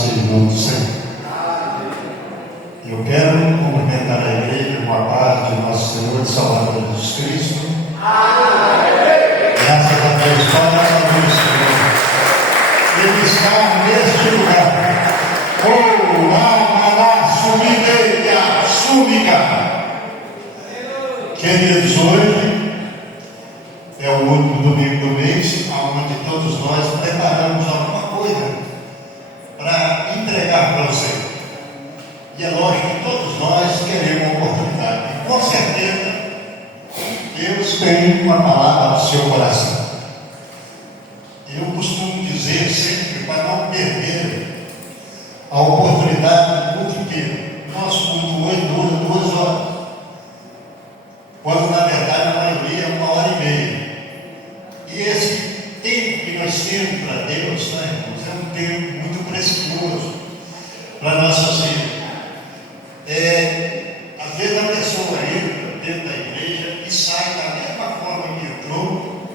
seja o nome do Senhor. Eu quero cumprimentar a igreja com a paz de nosso Senhor e Salvador Jesus Cristo. Graças a Deus, para o Senhor. Ele está neste lugar. Oh, lá, sumideia, súmica. Queridos, hoje é o último domingo do mês, onde todos nós preparamos alguma coisa para entregar para o Senhor. E é lógico que todos nós queremos uma oportunidade. E com certeza, Deus tem uma palavra no seu coração. Eu costumo dizer sempre, para não perder a oportunidade do culto inteiro. Nosso culto hoje dura 2 horas. Quando na verdade a maioria é 1h30. E esse tempo que nós temos para Deus, né, irmãos, é um tempo muito precioso para a nossa vida. Às vezes a pessoa entra dentro da igreja e sai da mesma forma que entrou,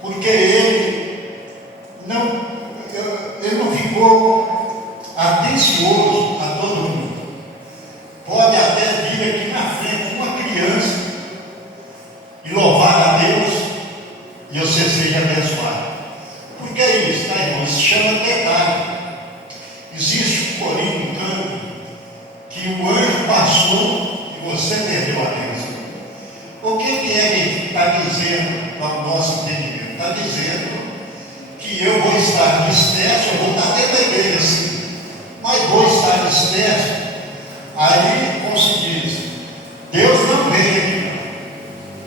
porque ele não ficou atencioso a todo mundo. Pode até vir aqui na frente uma criança e louvar a Deus e você seja abençoado. Porque é isso, tá, irmão? Isso chama detalhe. Existe um corinho, um canto, que o anjo passou e você perdeu a bênção. O que é que está dizendo para o nosso entendimento? Está dizendo que eu vou estar disperso, eu vou estar dentro da igreja, sim, mas vou estar disperso. Aí, como se diz, Deus não vem aqui.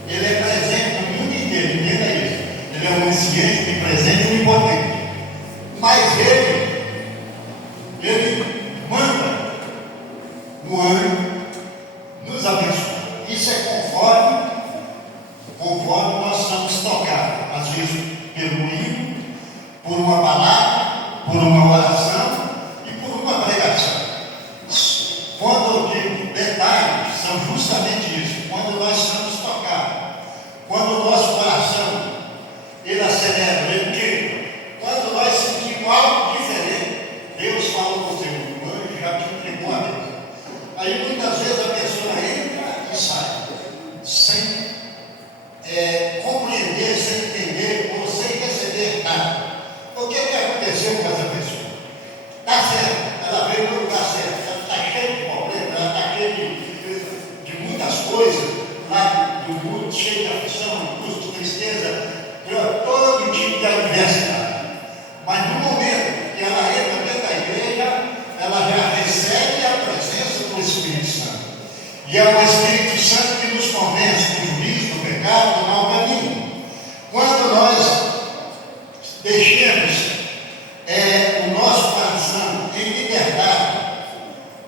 Ele é presente no mundo inteiro, entenda isso. Ele é onisciente, presente e onipotente. Mas ele manda o anjo nos abençoar. Isso é conforme nós somos tocados, às vezes pelo hino, por uma palavra, por uma oração e por uma pregação. Quando eu digo detalhes, são justamente isso. Quando nós somos tocados, quando o nosso coração ele acelera, ele queima, quando nós sentimos algo diferente, Deus fala com o Senhor, o anjo já te entregou a Deus. Aí muitas vezes a pessoa entra e sai, sem compreender, sem entender, ou sem receber nada. O que aconteceu com essa pessoa? Está certo, ela veio para o lugar certo, ela está cheia de problemas, ela está cheia de muitas coisas, lá do mundo, cheia de aflição, angústia, tristeza, todo tipo de adversidade. Mas no momento que ela entra dentro da igreja, ela já recebe a presença do Espírito Santo. E é o Espírito Santo que nos convence do juízo, do pecado, do mau caminho. Quando nós deixemos o nosso coração em liberdade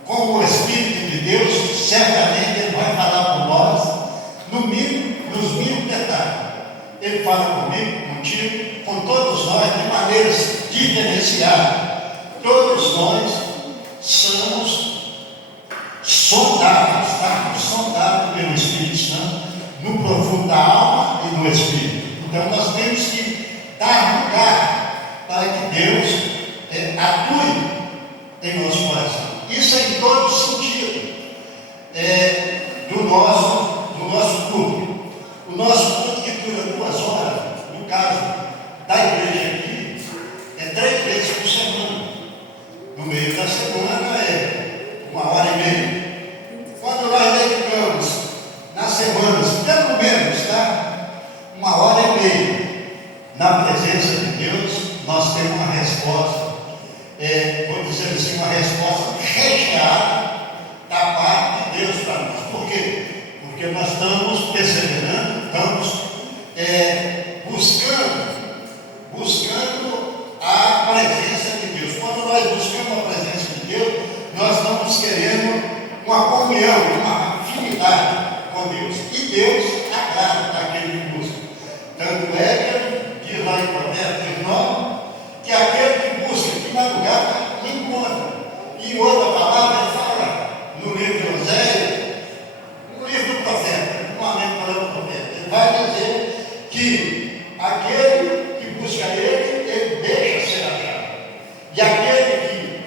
com o Espírito de Deus, certamente Ele vai falar com nós nos mínimos detalhes. Ele fala comigo, contigo, com todos nós, de maneiras diferenciadas. Todos nós somos sondados, tá? Sondados pelo Espírito Santo, no profundo da alma e no Espírito. Então nós temos que dar lugar para que Deus atue em nosso coração. Isso é em todo sentido do nosso culto. O nosso culto que dura 2 horas, no caso da igreja aqui, é 3 vezes por semana. No meio da semana é 1h30. Quando nós dedicamos nas semanas, pelo menos, tá? 1h30 na presença de Deus, nós temos uma resposta, vou dizer assim, uma resposta recheada da parte de Deus para nós. Por quê? Porque nós estamos perseverando, estamos buscando a presença de Deus. Quando nós buscamos a presença de Deus, nós estamos querendo uma comunhão, uma afinidade com Deus. E Deus agrada daquele que busca. Tanto é que ele diz lá em Provérbios 9, que aquele que busca de madrugada encontra. E em outra palavra ele fala no livro de Oséias, no livro do profeta, não lembro qual é o profeta, ele vai dizer que aquele que busca ele deixa ser achado. E aquele que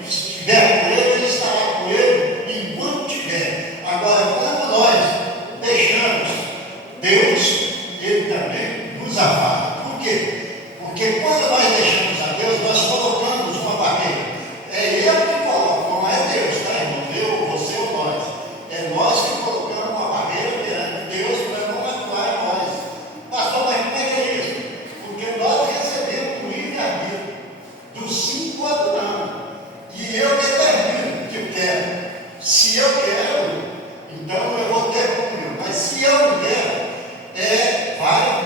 quando nós deixamos a Deus, nós colocamos uma barreira. É Ele que coloca, não é Deus, tá, irmão? Eu, você ou nós. É nós que colocamos uma barreira perante Deus para não atuar em nós. Pastor, mas como é que é isso? Porque nós recebemos o livre-arbítrio do sim quanto não. E eu determino que eu quero. Se eu quero, então eu vou ter comigo. Mas se eu não quero, vai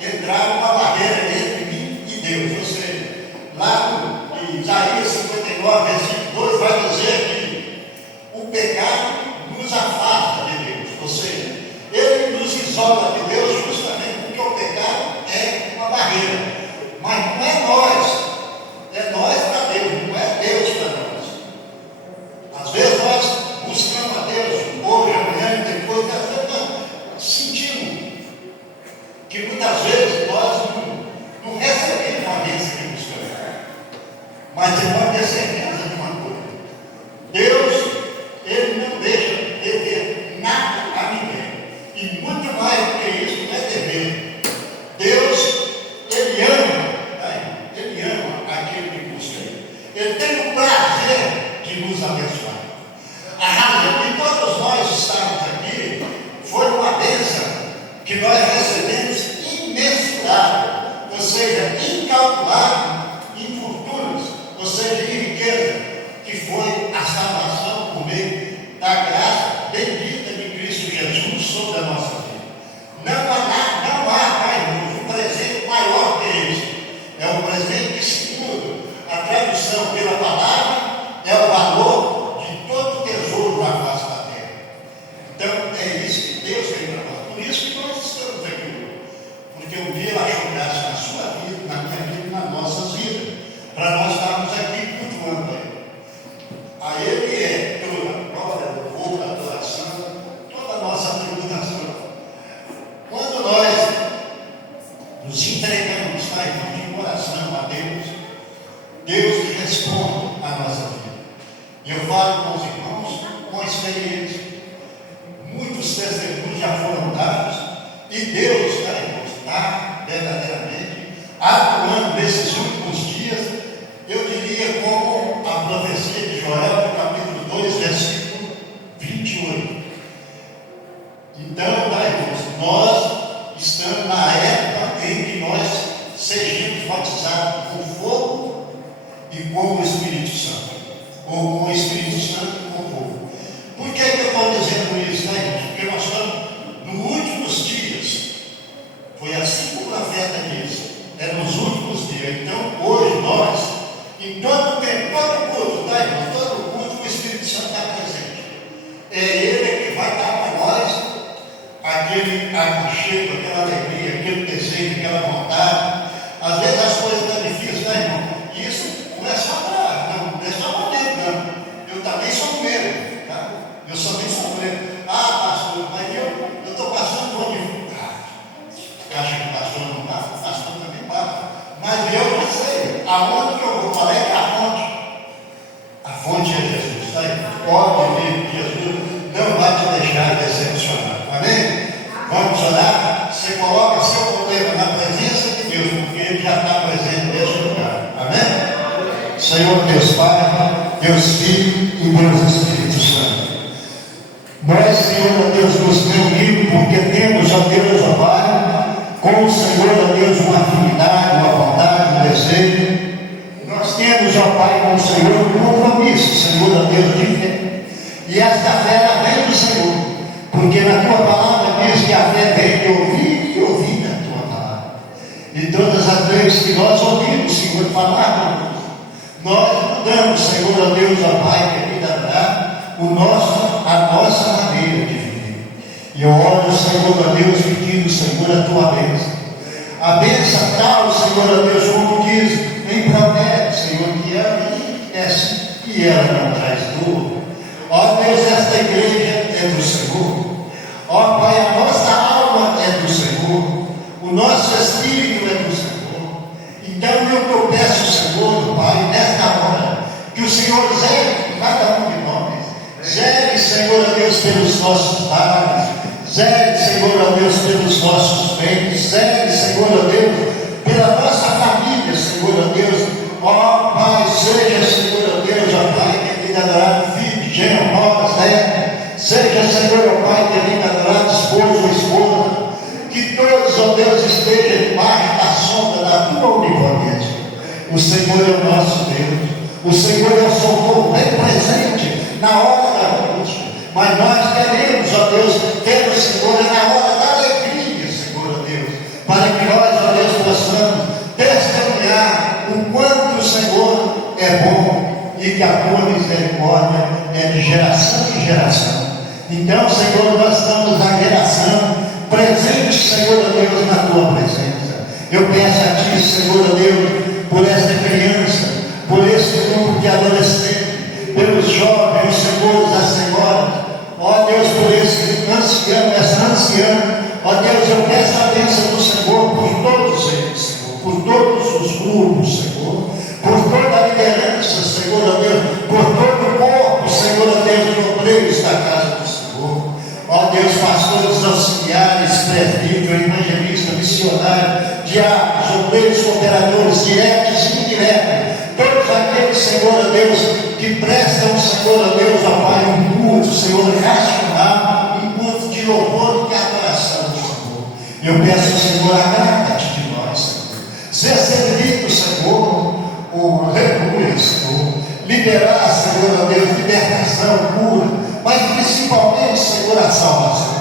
entrar uma barreira entre mim e Deus. Ou seja, lá em Isaías 59, versículo 2, vai dizer que o pecado nos afasta de Deus. Ou seja, ele nos isola de Deus justamente porque o pecado é uma barreira. Mas não é nós. É nós para Deus, não é Deus para nós. Às vezes nós buscamos a Deus hoje, amanhã, depois, às vezes nós sentimos que muitas vezes nós não recebemos a bênção que buscamos. Mas você pode ter certeza de uma coisa: Deus, Ele não deixa dever nada a ninguém. E muito mais do que isso, não é dever. Deus, Ele ama. Ele ama aquele que busca Ele. Ele tem o prazer de nos abençoar. A razão de todos nós estarmos aqui foi uma bênção que nós recebemos imensurável, ou seja, incalculável em fortunas, ou seja, em riqueza, que foi a salvação por meio da graça bendita de Cristo Jesus sobre a nossa vida. Não há, irmãos, um presente maior que esse. É um presente que, segundo a tradução pela palavra, é o valor de todo tesouro na face da terra. Então, é isso que Deus tem para nós. Por isso que nós estamos aqui hoje. Porque um dia Ele achou graça na sua vida, na minha vida e nas nossas vidas, para nós estarmos aqui cultuando Ele. A Ele é toda a glória, louvor, adoração, toda a nossa tribulação. Quando nós nos entregamos, irmão, de coração a Deus, Deus responde a nossa vida. E eu falo com os irmãos com experiência. Muitos testemunhos já foram dados, e Deus, irmãos, está verdadeiramente atuando nesses últimos dias. Eu diria como a profecia de Joel, capítulo 2, versículo 28. Então, irmãos, nós estamos na época em que nós sejamos batizados com fogo e com o Espírito Santo, ou com o Espírito Santo e com o fogo. Por que eu estou dizendo isso, irmãos? Porque nós estamos nos últimos dias. Foi assim como a festa diz, é nos últimos dias. Então, hoje nós, em todo tempo, todo culto, irmãos? Todo culto, o Espírito Santo está presente. É Ele que vai dar para nós aquele aconchego, aquela alegria, aquele desejo, aquela vontade. Às vezes as coisas estão difíceis, irmão? E isso não é só para dentro, não. Eu também sou medo, tá? Eu também sou medo. Pastor, mas eu estou passando por dificuldade. Acho que o pastor não passa, o pastor também passa. Mas eu não sei aonde que eu vou. Qual é que é a fonte? A fonte é Jesus, tá aí? Óbvio que Jesus não vai te deixar decepcionado. Amém? Vamos orar? Você coloca seu problema na presença de Deus, porque Ele já está presente nesse lugar. Amém? Senhor Deus Pai, Deus Filho e Deus Espírito Santo. Nós, Senhor Deus, nos reunimos porque temos, ó Deus, ó Pai, com o Senhor, ó Deus, uma afinidade, uma vontade, um desejo. Nós temos, ó Pai, com o Senhor um compromisso, Senhor, ó Deus, de fé. E esta fé ela vem do Senhor, porque na tua palavra diz que a fé vem de ouvir e ouvir a tua palavra. E todas as vezes que nós ouvimos, Senhor, falar, nós mudamos, Senhor, ó Deus, ó Pai, querido, a nossa maneira de viver. E eu oro, Senhor, ó Deus, pedindo, Senhor, a tua bênção. A bênção tal, Senhor, ó Deus, como diz em Provérbios, Senhor, que ela enriquece e ela não traz dor. Ó Deus, esta igreja é do Senhor. Ó Pai, a nossa alma é do Senhor. O nosso espírito é do Senhor. Então eu peço, Senhor, Pai, nesta hora, que o Senhor zele cada um de nós. Zele, Senhor, ó Deus, pelos nossos pais. Zele, Senhor, ó Deus, pelos nossos bens. Zele, Senhor, ó Deus, pela nossa família, Senhor. esteja debaixo da sombra da tua onipotência. O Senhor é o nosso Deus. O Senhor é o socorro bem presente na hora da angústia. Mas nós queremos, ó Deus, ter o Senhor na hora da alegria, Senhor, ó Deus, para que nós, ó Deus, possamos testemunhar o quanto o Senhor é bom e que a tua misericórdia é de geração em geração. Então, Senhor, nós estamos na geração presente, Senhor, ó Deus, na tua presença. Eu peço a ti, Senhor, ó Deus, por esta criança, por esse grupo de adolescentes, pelos jovens, os senhores, as senhoras, ó Deus, por esse ancião, essa anciã, ó Deus, eu peço a bênção do Senhor por todos eles, Senhor, por todos os grupos, Senhor, por toda a liderança, Senhor, ó Deus, por todo o corpo, Senhor, ó Deus, de obreiros da casa do Senhor, ó Deus, pastores auxiliares, presbíteros, evangelistas, missionários, diáconos, obreiros, cooperadores, diretos e indiretos, todos aqueles, Senhor, ó Deus, que prestam, Senhor, ó Deus, ó Pai, um culto, Senhor, racional, um culto de louvor e de adoração do Senhor. Eu peço, Senhor, agrada-te de nós, Senhor. Seja bendito, Senhor, o aleluia, Senhor. Liberar, Senhor, ó Deus, libertação, cura, mas principalmente, Senhor, a salvação.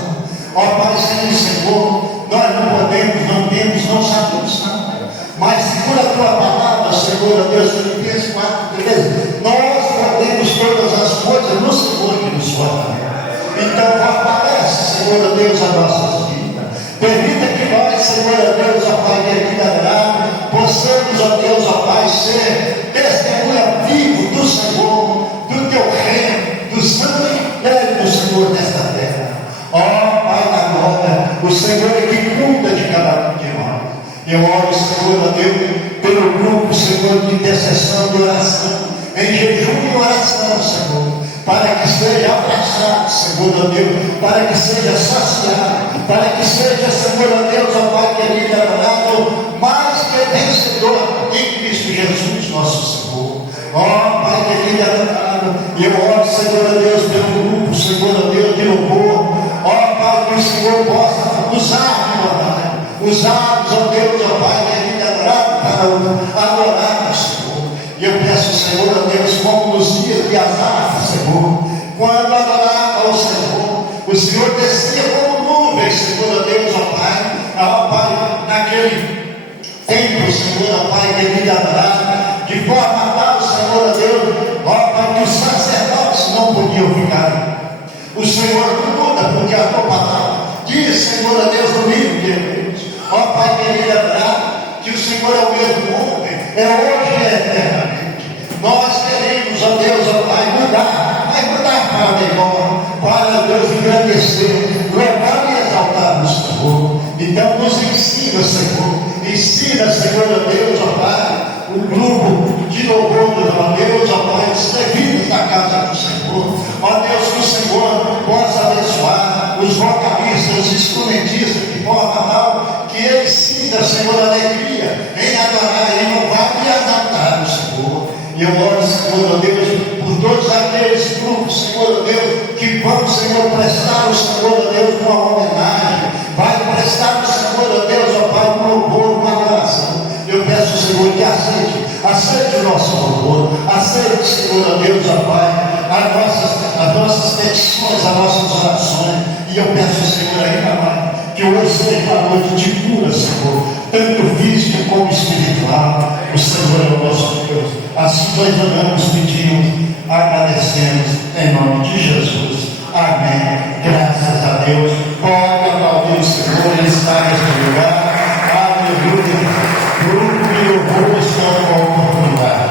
Ó Pai, Senhor, nós não podemos, não temos, não sabemos nada. Mas segura a tua palavra, Senhor, ó Deus, Filipenses 4:13, nós podemos todas as coisas no Senhor que nos fortalece. Então fortalece, Senhor, ó Deus, as nossas vidas. Permita que nós, Senhor, ó Deus, ó Pai, querido adorado, possamos, ó Deus, ó Pai, ser testemunha vivo do Senhor, do teu reino, do santo império do Senhor nesta terra. Ó Pai da glória, o Senhor é que cuida de cada um de nós. Eu oro, Senhor, ó Deus, pelo grupo, Senhor, de intercessão, de oração, em jejum e oração, Senhor, para que seja abraçado, Senhor, ó Deus, para que seja saciado, para que seja, Senhor, ó Deus, ó Pai querido, adorado, mais que vencedor em Cristo Jesus, nosso Senhor. Ó Pai querido, adorado, eu oro, Senhor, ó Deus, pelo grupo, Senhor, ó Deus, de louvor. Ó Pai, que o Senhor possa usar, usar-nos, ó Deus, ó Pai, querido, adorado, para adorar o Senhor. E eu peço, Senhor, ó Deus, como nos dias de Asaf, Senhor, quando adorava ao Senhor, o Senhor descia como nuvem, Senhor, ó Deus, ó Pai, naquele templo, Senhor, ó Pai, querido, adorado, de forma tal, Senhor, ó Deus, ó Pai, que os sacerdotes não podiam ficar. O Senhor muda, porque a tua palavra diz, Senhor, ó Deus, no livro de Hebreus, ó Pai querido, adorado, que o Senhor é o mesmo ontem, é hoje e é eternamente. Nós queremos, ó Deus, ó Pai, mudar, mas mudar para melhor, para Deus engrandecer, louvar e exaltar o Senhor. Então nos ensina, Senhor, ó Deus, ó Pai, um grupo de louvor, ó Deus, ó Pai, servidos na casa do Senhor. Ó Deus, que o Senhor possa abençoar os vocalistas, os instrumentistas, de forma tal que eles sintam, Senhor, alegria em adorar, em louvar e exaltar o Senhor. E eu oro, Senhor, ó Deus, por todos aqueles grupos, Senhor, ó Deus, que vão, Senhor, prestar ao Senhor, ó Deus, uma homenagem, vai prestar ao Senhor, ó Deus, ó Pai, um louvor, uma adoração. Eu peço, Senhor, que aceite o nosso louvor, aceite, Senhor, ó Deus, ó Pai, as nossas petições, as nossas orações. E eu peço, Senhor, ainda mais, que hoje seja a noite de cura, Senhor, tanto física como espiritual. O Senhor é o nosso Deus. Assim nós oramos, pedimos, agradecemos, em nome de Jesus. Amém. Graças a Deus. Pode aplaudir o Senhor, Ele está neste lugar. Aleluia. Grupo de louvor está com a oportunidade.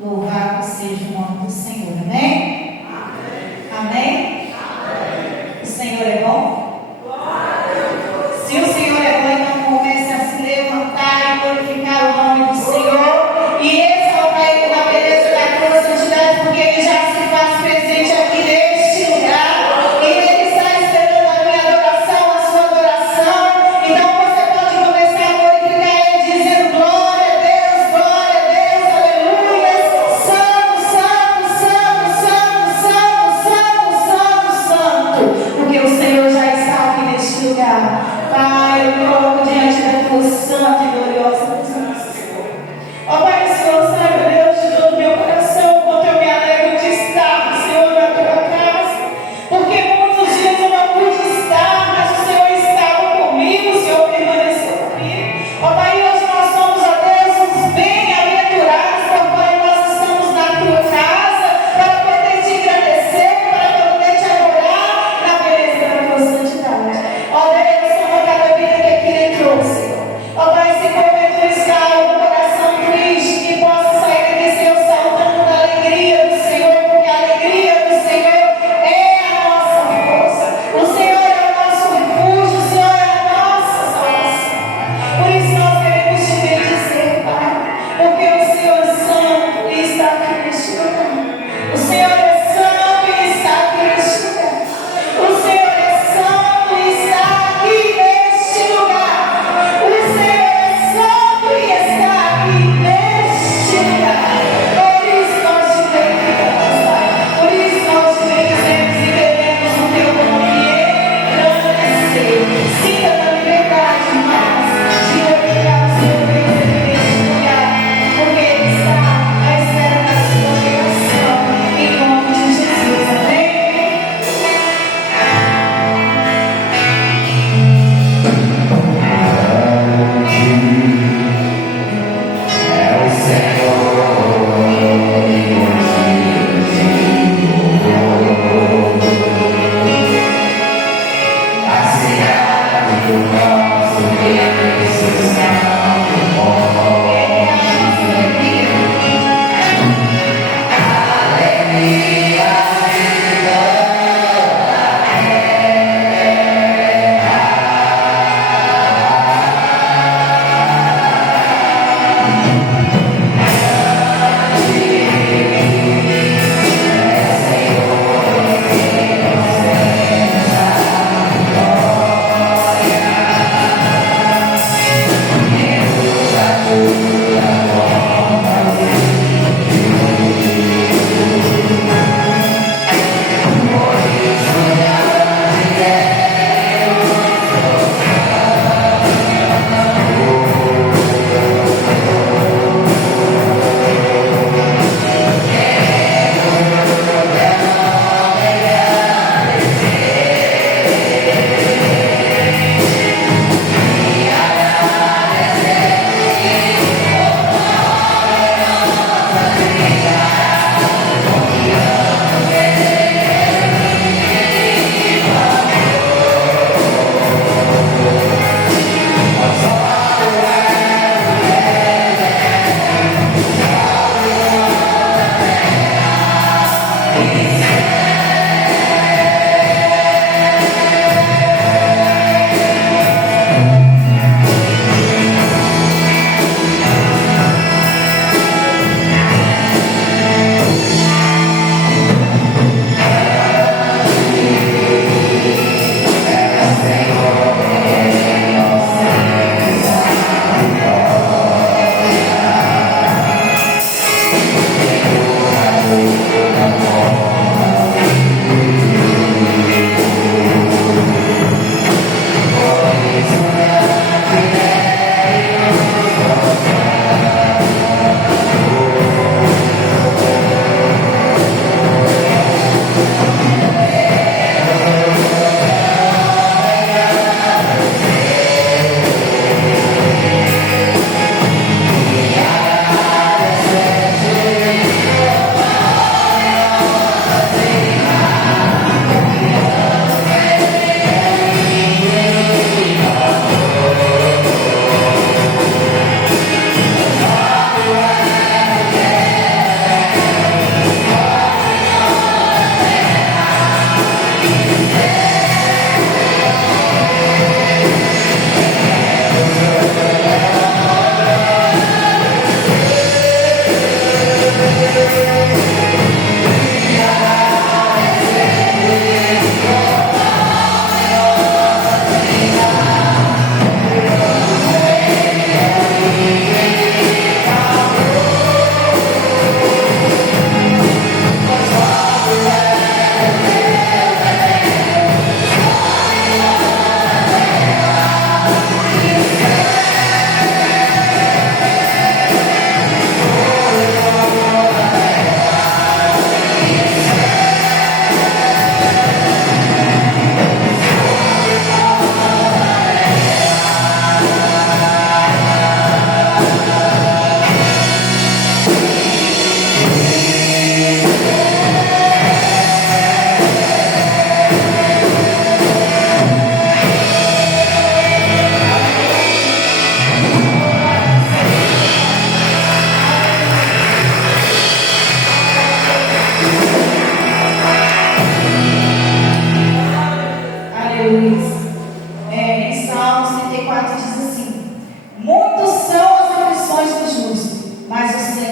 Louvado seja o nome do Senhor, amém? Amém? Amém? O Senhor é bom? Ó Pai, hoje nós somos, ó Deus, os bem-aventurados, papai, nós estamos na tua casa para poder te agradecer, para poder te adorar na beleza da tua santidade. Ó Deus, toma cada vida que aqui lhe trouxe. Ó Pai, se porventura está o coração triste, que possa sair daqui, Senhor, saltando da alegria do Senhor, porque a alegria do Senhor é a nossa força. O Senhor é o nosso refúgio, o Senhor é a nossa salvação. Por isso nós queremos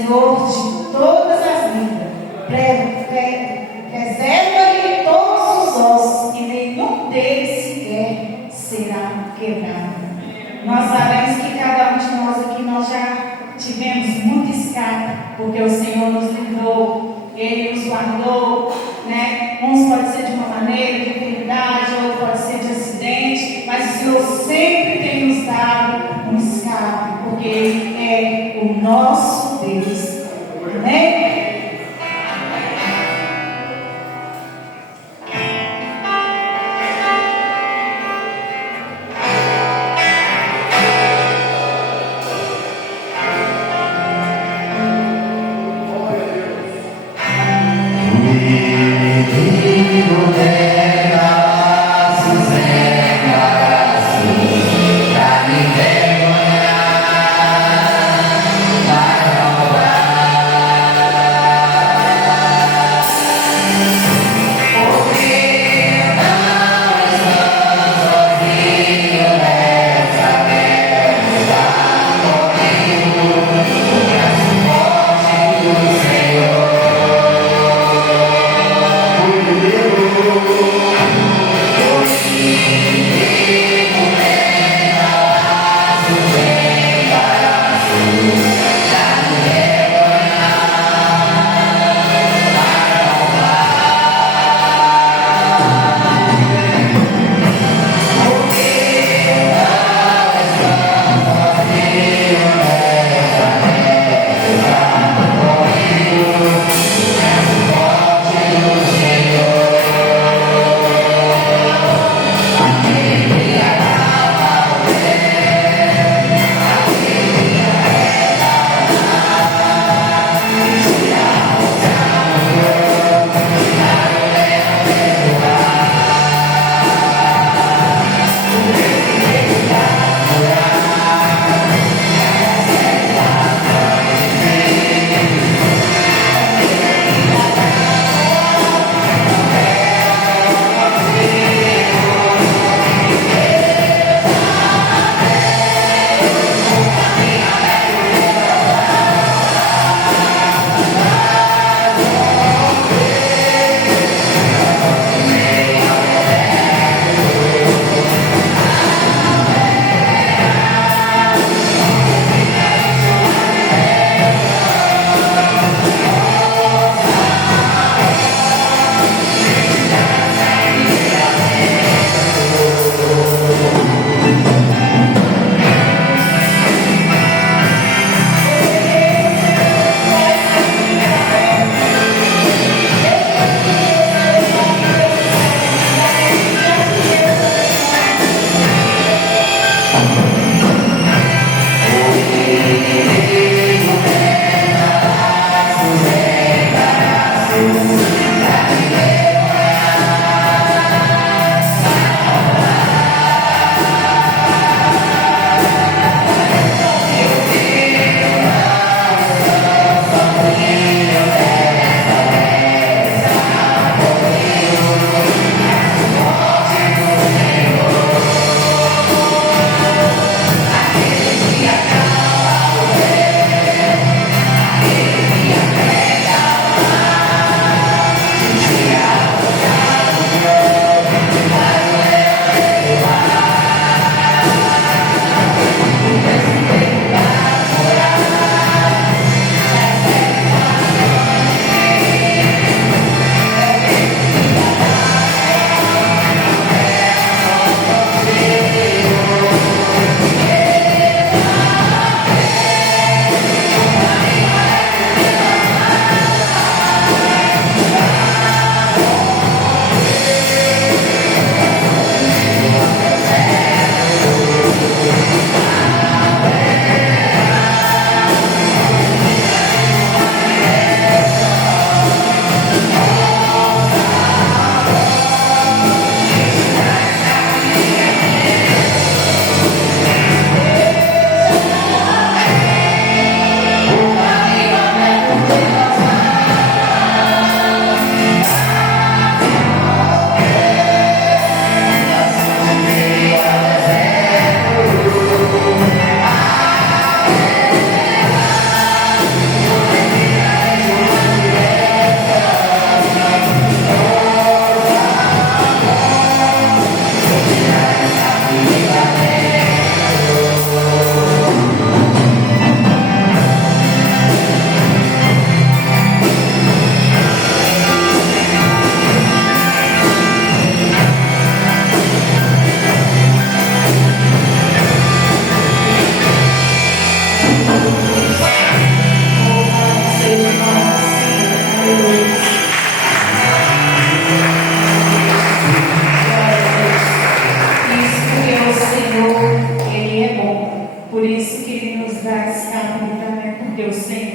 Senhor de todas as vidas. Preserva-lhe todos os ossos, e nenhum deles sequer será quebrado. Nós sabemos que cada um de nós aqui, nós já tivemos muito escape, porque o Senhor nos livrou, Ele nos guardou, né? Uns pode ser de uma maneira, de enfermidade, outro pode ser de acidente, mas o Senhor sempre tem nos dado um escape, porque Ele é o nosso Deus. Amém?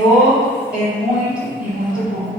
Senhor é muito e muito bom.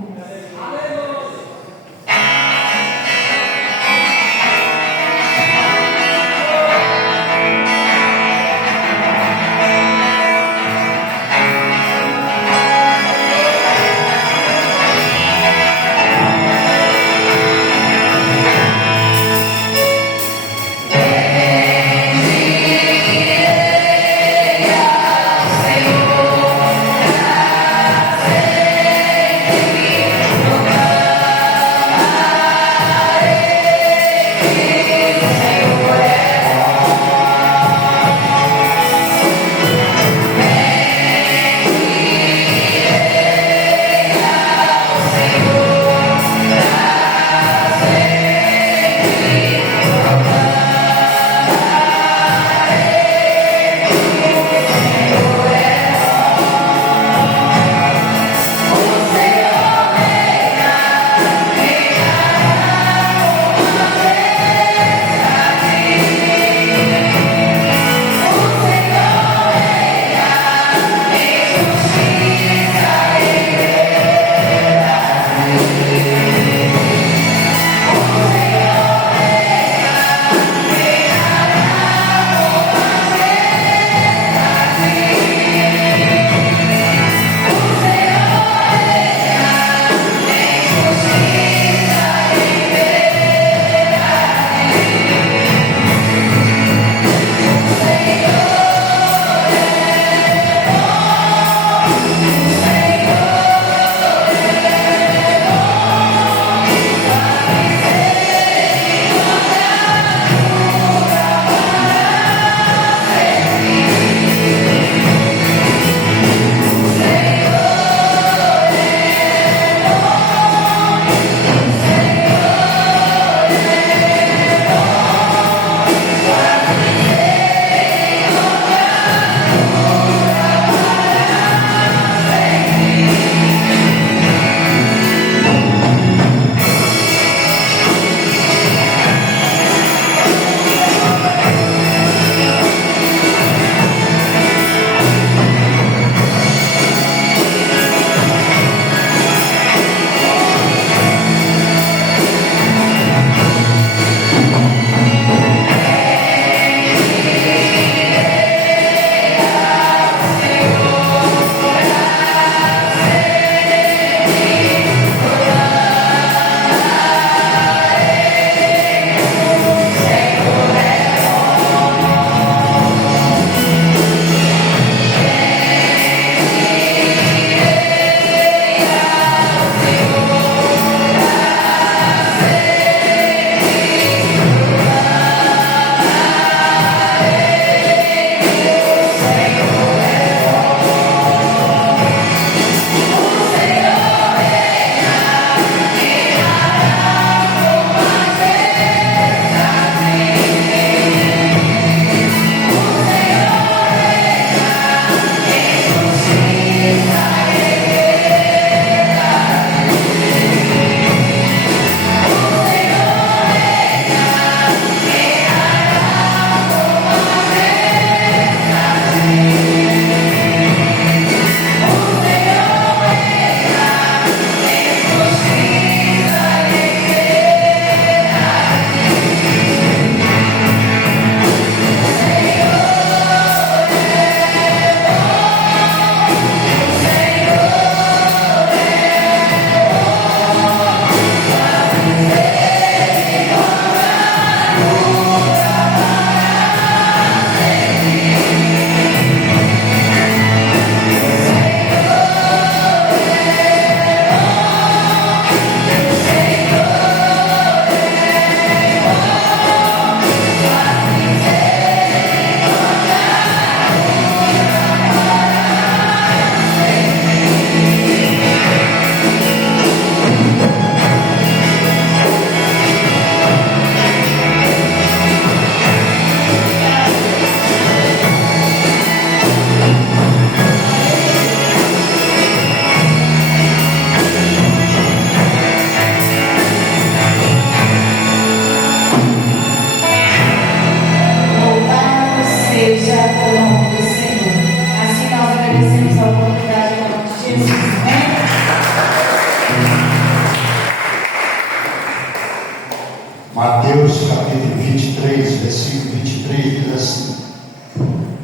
versículo 23 diz assim: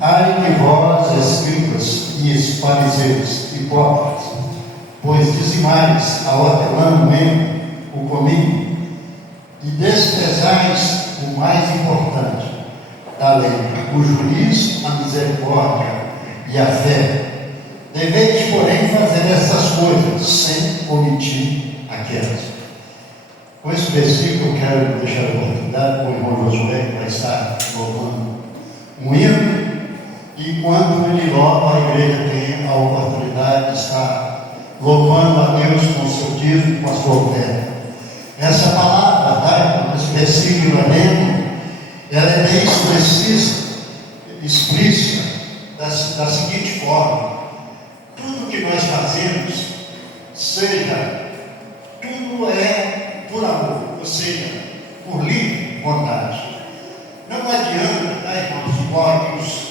ai de vós, escribas e fariseus, hipócritas, pois dizimais a hortelã, o membro, o cominho, e desprezais o mais importante da lei, o juízo, a misericórdia e a fé. Deveis, porém, fazer essas coisas sem omitir aquelas. Com esse versículo, eu quero deixar a oportunidade para o irmão Josué, que vai estar louvando um hino, e quando ele louva, a igreja tem a oportunidade de estar louvando a Deus com o seu dízimo, com a sua oferta. Essa palavra, tá? Esse versículo lendo, ela é bem explícita da seguinte forma: tudo que nós fazemos, tudo é por amor, ou seja, por livre vontade. Não adianta, tá, irmãos, igual os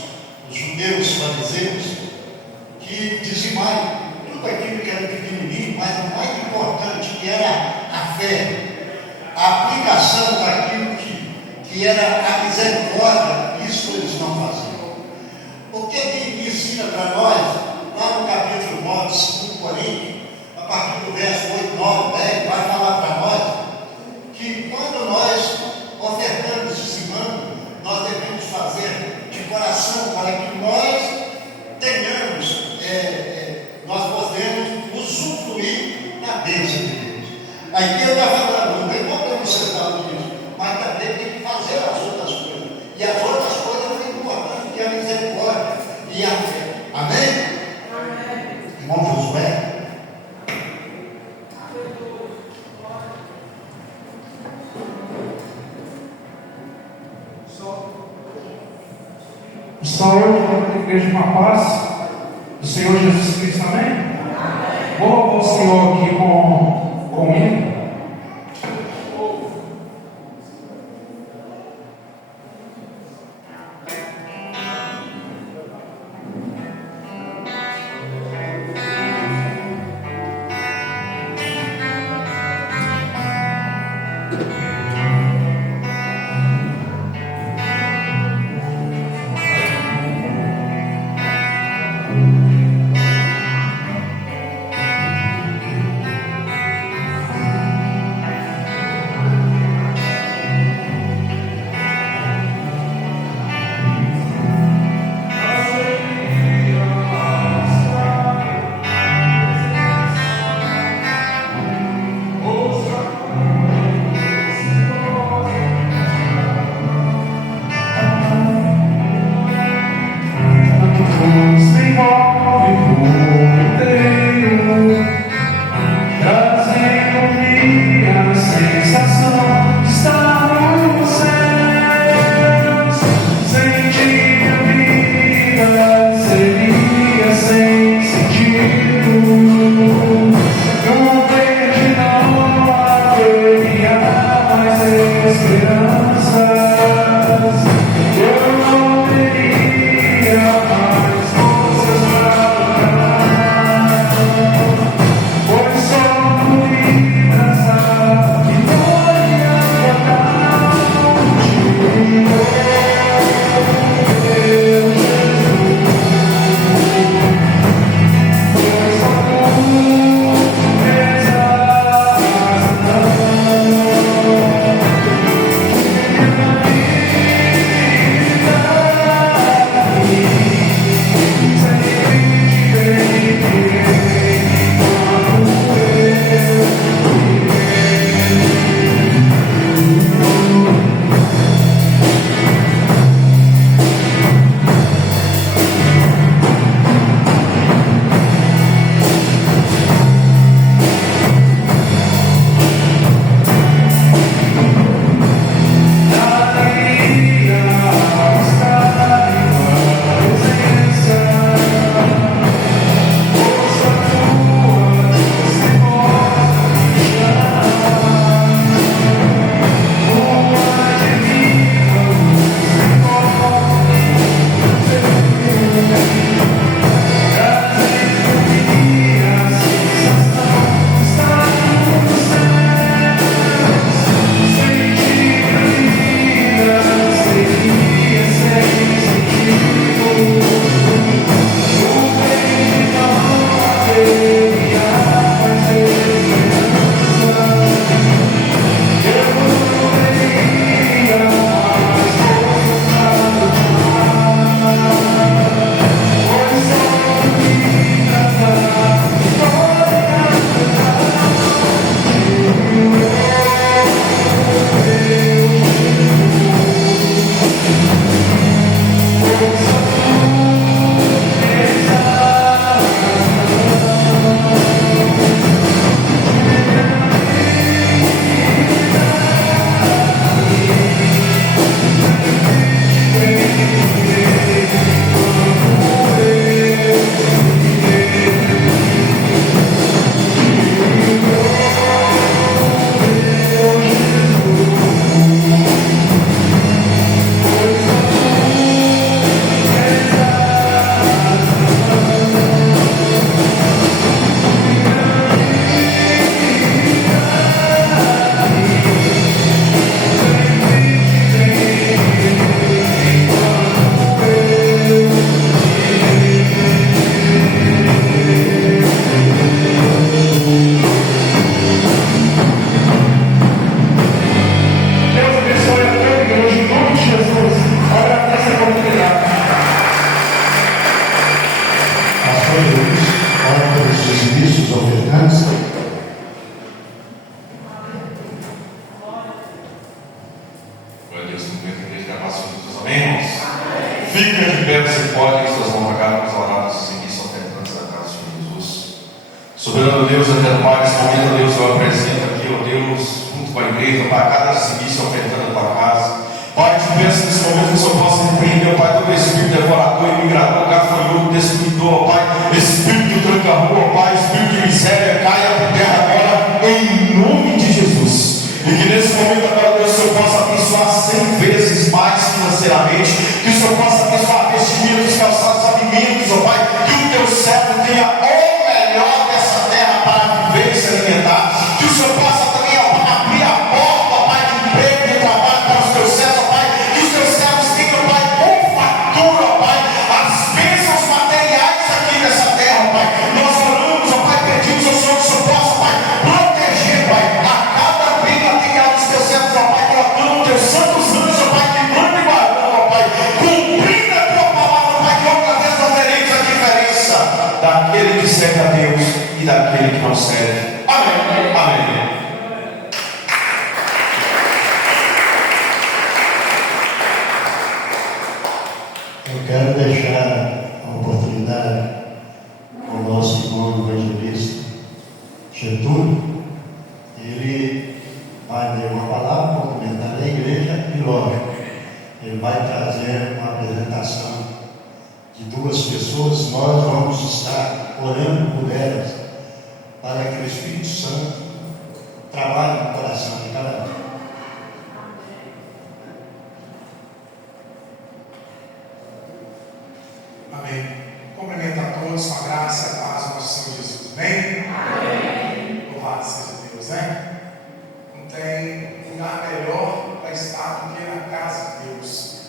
judeus fariseus, que dizimaram tudo aquilo que era pequenininho, mas o mais importante, que era a fé, a aplicação daquilo que era a misericórdia. Isso eles não faziam. O que ensina para nós, lá no capítulo 9, 2 Coríntios, a partir do verso 8, 9, 10, vai falar para nós que quando nós ofertamos dizimando, nós devemos fazer de coração, para que nós tenhamos, nós podemos usufruir da bênção de Deus. A igreja está falando, não tem como você estar nisso, mas também tem que fazer as outras coisas. E as outras coisas são importantes, que é a misericórdia e a fé. Amém? Amém. Irmão Josué. Está hoje na igreja uma paz do Senhor Jesus Cristo, amém? Vou louvar o Senhor aqui com ele. Fernandes. Glória a Deus, no momento que a igreja passa de Jesus, amém, irmãos? Fica de pé, você pode, em suas mãos para cá, vamos orar, vamos seguir só ofertantes da casa de Jesus. Soberano Deus, eterno Pai, nesse momento, Deus, eu apresento aqui, ó Deus, junto com a igreja, para cada serviço ofertando da tua casa. Pai, te peço nesse momento que o Senhor possa repreender, ó Pai, todo espírito devorador, imigrador, gafanhoto, destruidor, ó Pai, espírito tranca-rua, ó Pai, espírito de miséria, caia por terra agora, em nome de Jesus. E que nesse momento agora, Deus, o Senhor possa abençoar 100 vezes mais financeiramente, que o Senhor possa abençoar vestimentos, calçados, alimentos, ó Pai, que o teu servo tenha o melhor dessa terra para viver e se alimentar, que o Senhor possa também, ó Pai, abrir a porta, ó Pai, de emprego e de trabalho para os teus servos, ó Pai, que os teus servos tenham, ó Pai, com fartura, ó Pai, as bênçãos materiais aqui nessa terra, ó Pai. Nós oramos, ó Pai, pedimos ao Senhor que o Senhor possa, ó Pai, proteger, Pai, a cada bem material dos teus servos, ó Pai, colocando os teus santos anjos, ó Pai, que mandam e guardando, ó Pai, cumprindo a tua palavra, ó Pai, que outra vez não veremos a diferença daquele que serve a Deus e daquele que não serve. Amém. Amém. Eu quero deixar a oportunidade ao nosso irmão evangelista Getúlio. Ele vai ler uma palavra, complementar a igreja e, lógico, ele vai trazer uma apresentação de duas pessoas. Nós vamos estar orando por elas, para que o Espírito Santo trabalhe no coração de cada um. Amém. Cumprimento a todos com a graça e a paz do nosso Senhor Jesus. Amém? Amém. Louvado seja Deus, né? Não tem lugar melhor para estar do que na casa de Deus.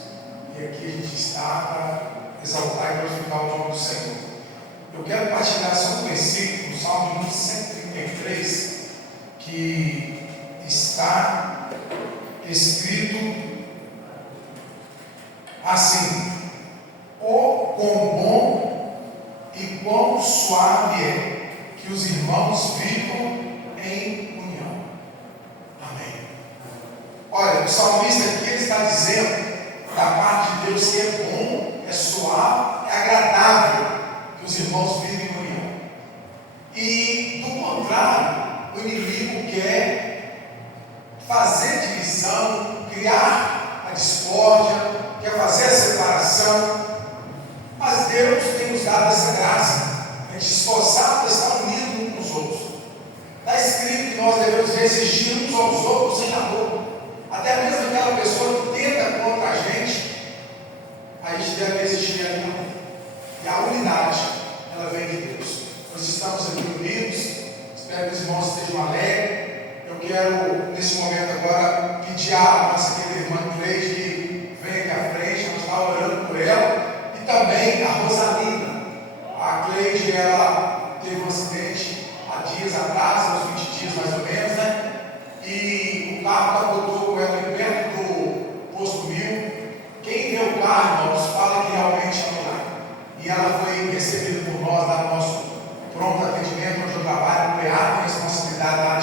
E aqui a gente está para exaltar e glorificar o nome do Senhor. Eu quero partilhar só um versículo, no Salmo de 133, que está escrito assim: oh, quão bom e quão suave é que os irmãos vivam em união. Amém. Olha, o salmista aqui ele está dizendo da parte de Deus que é bom, é suave, é agradável que os irmãos vivem em união. E do contrário, o inimigo quer fazer divisão, criar a discórdia, quer fazer a separação. Mas Deus tem nos dado essa graça, a gente se esforçar para estar unido uns com os outros. Está escrito que nós devemos resistir uns aos outros sem amor. Até mesmo aquela pessoa que tenta contra a gente deve resistir a amor. E a unidade, ela vem de Deus. Nós estamos aqui unidos, espero que os irmãos estejam alegres. Eu quero, nesse momento agora, pedir à nossa querida irmã Cleide que venha aqui à frente, vamos estar orando por ela. Também a Rosalina. A Cleide, ela teve um acidente há dias atrás, uns 20 dias mais ou menos, né? E o carro capotou com ela em perto do posto 1000. Quem vê o carro, irmãos, fala que realmente é um milagre. E ela foi recebida por nós lá no nosso pronto atendimento, onde eu trabalho, no PEA, com a responsabilidade lá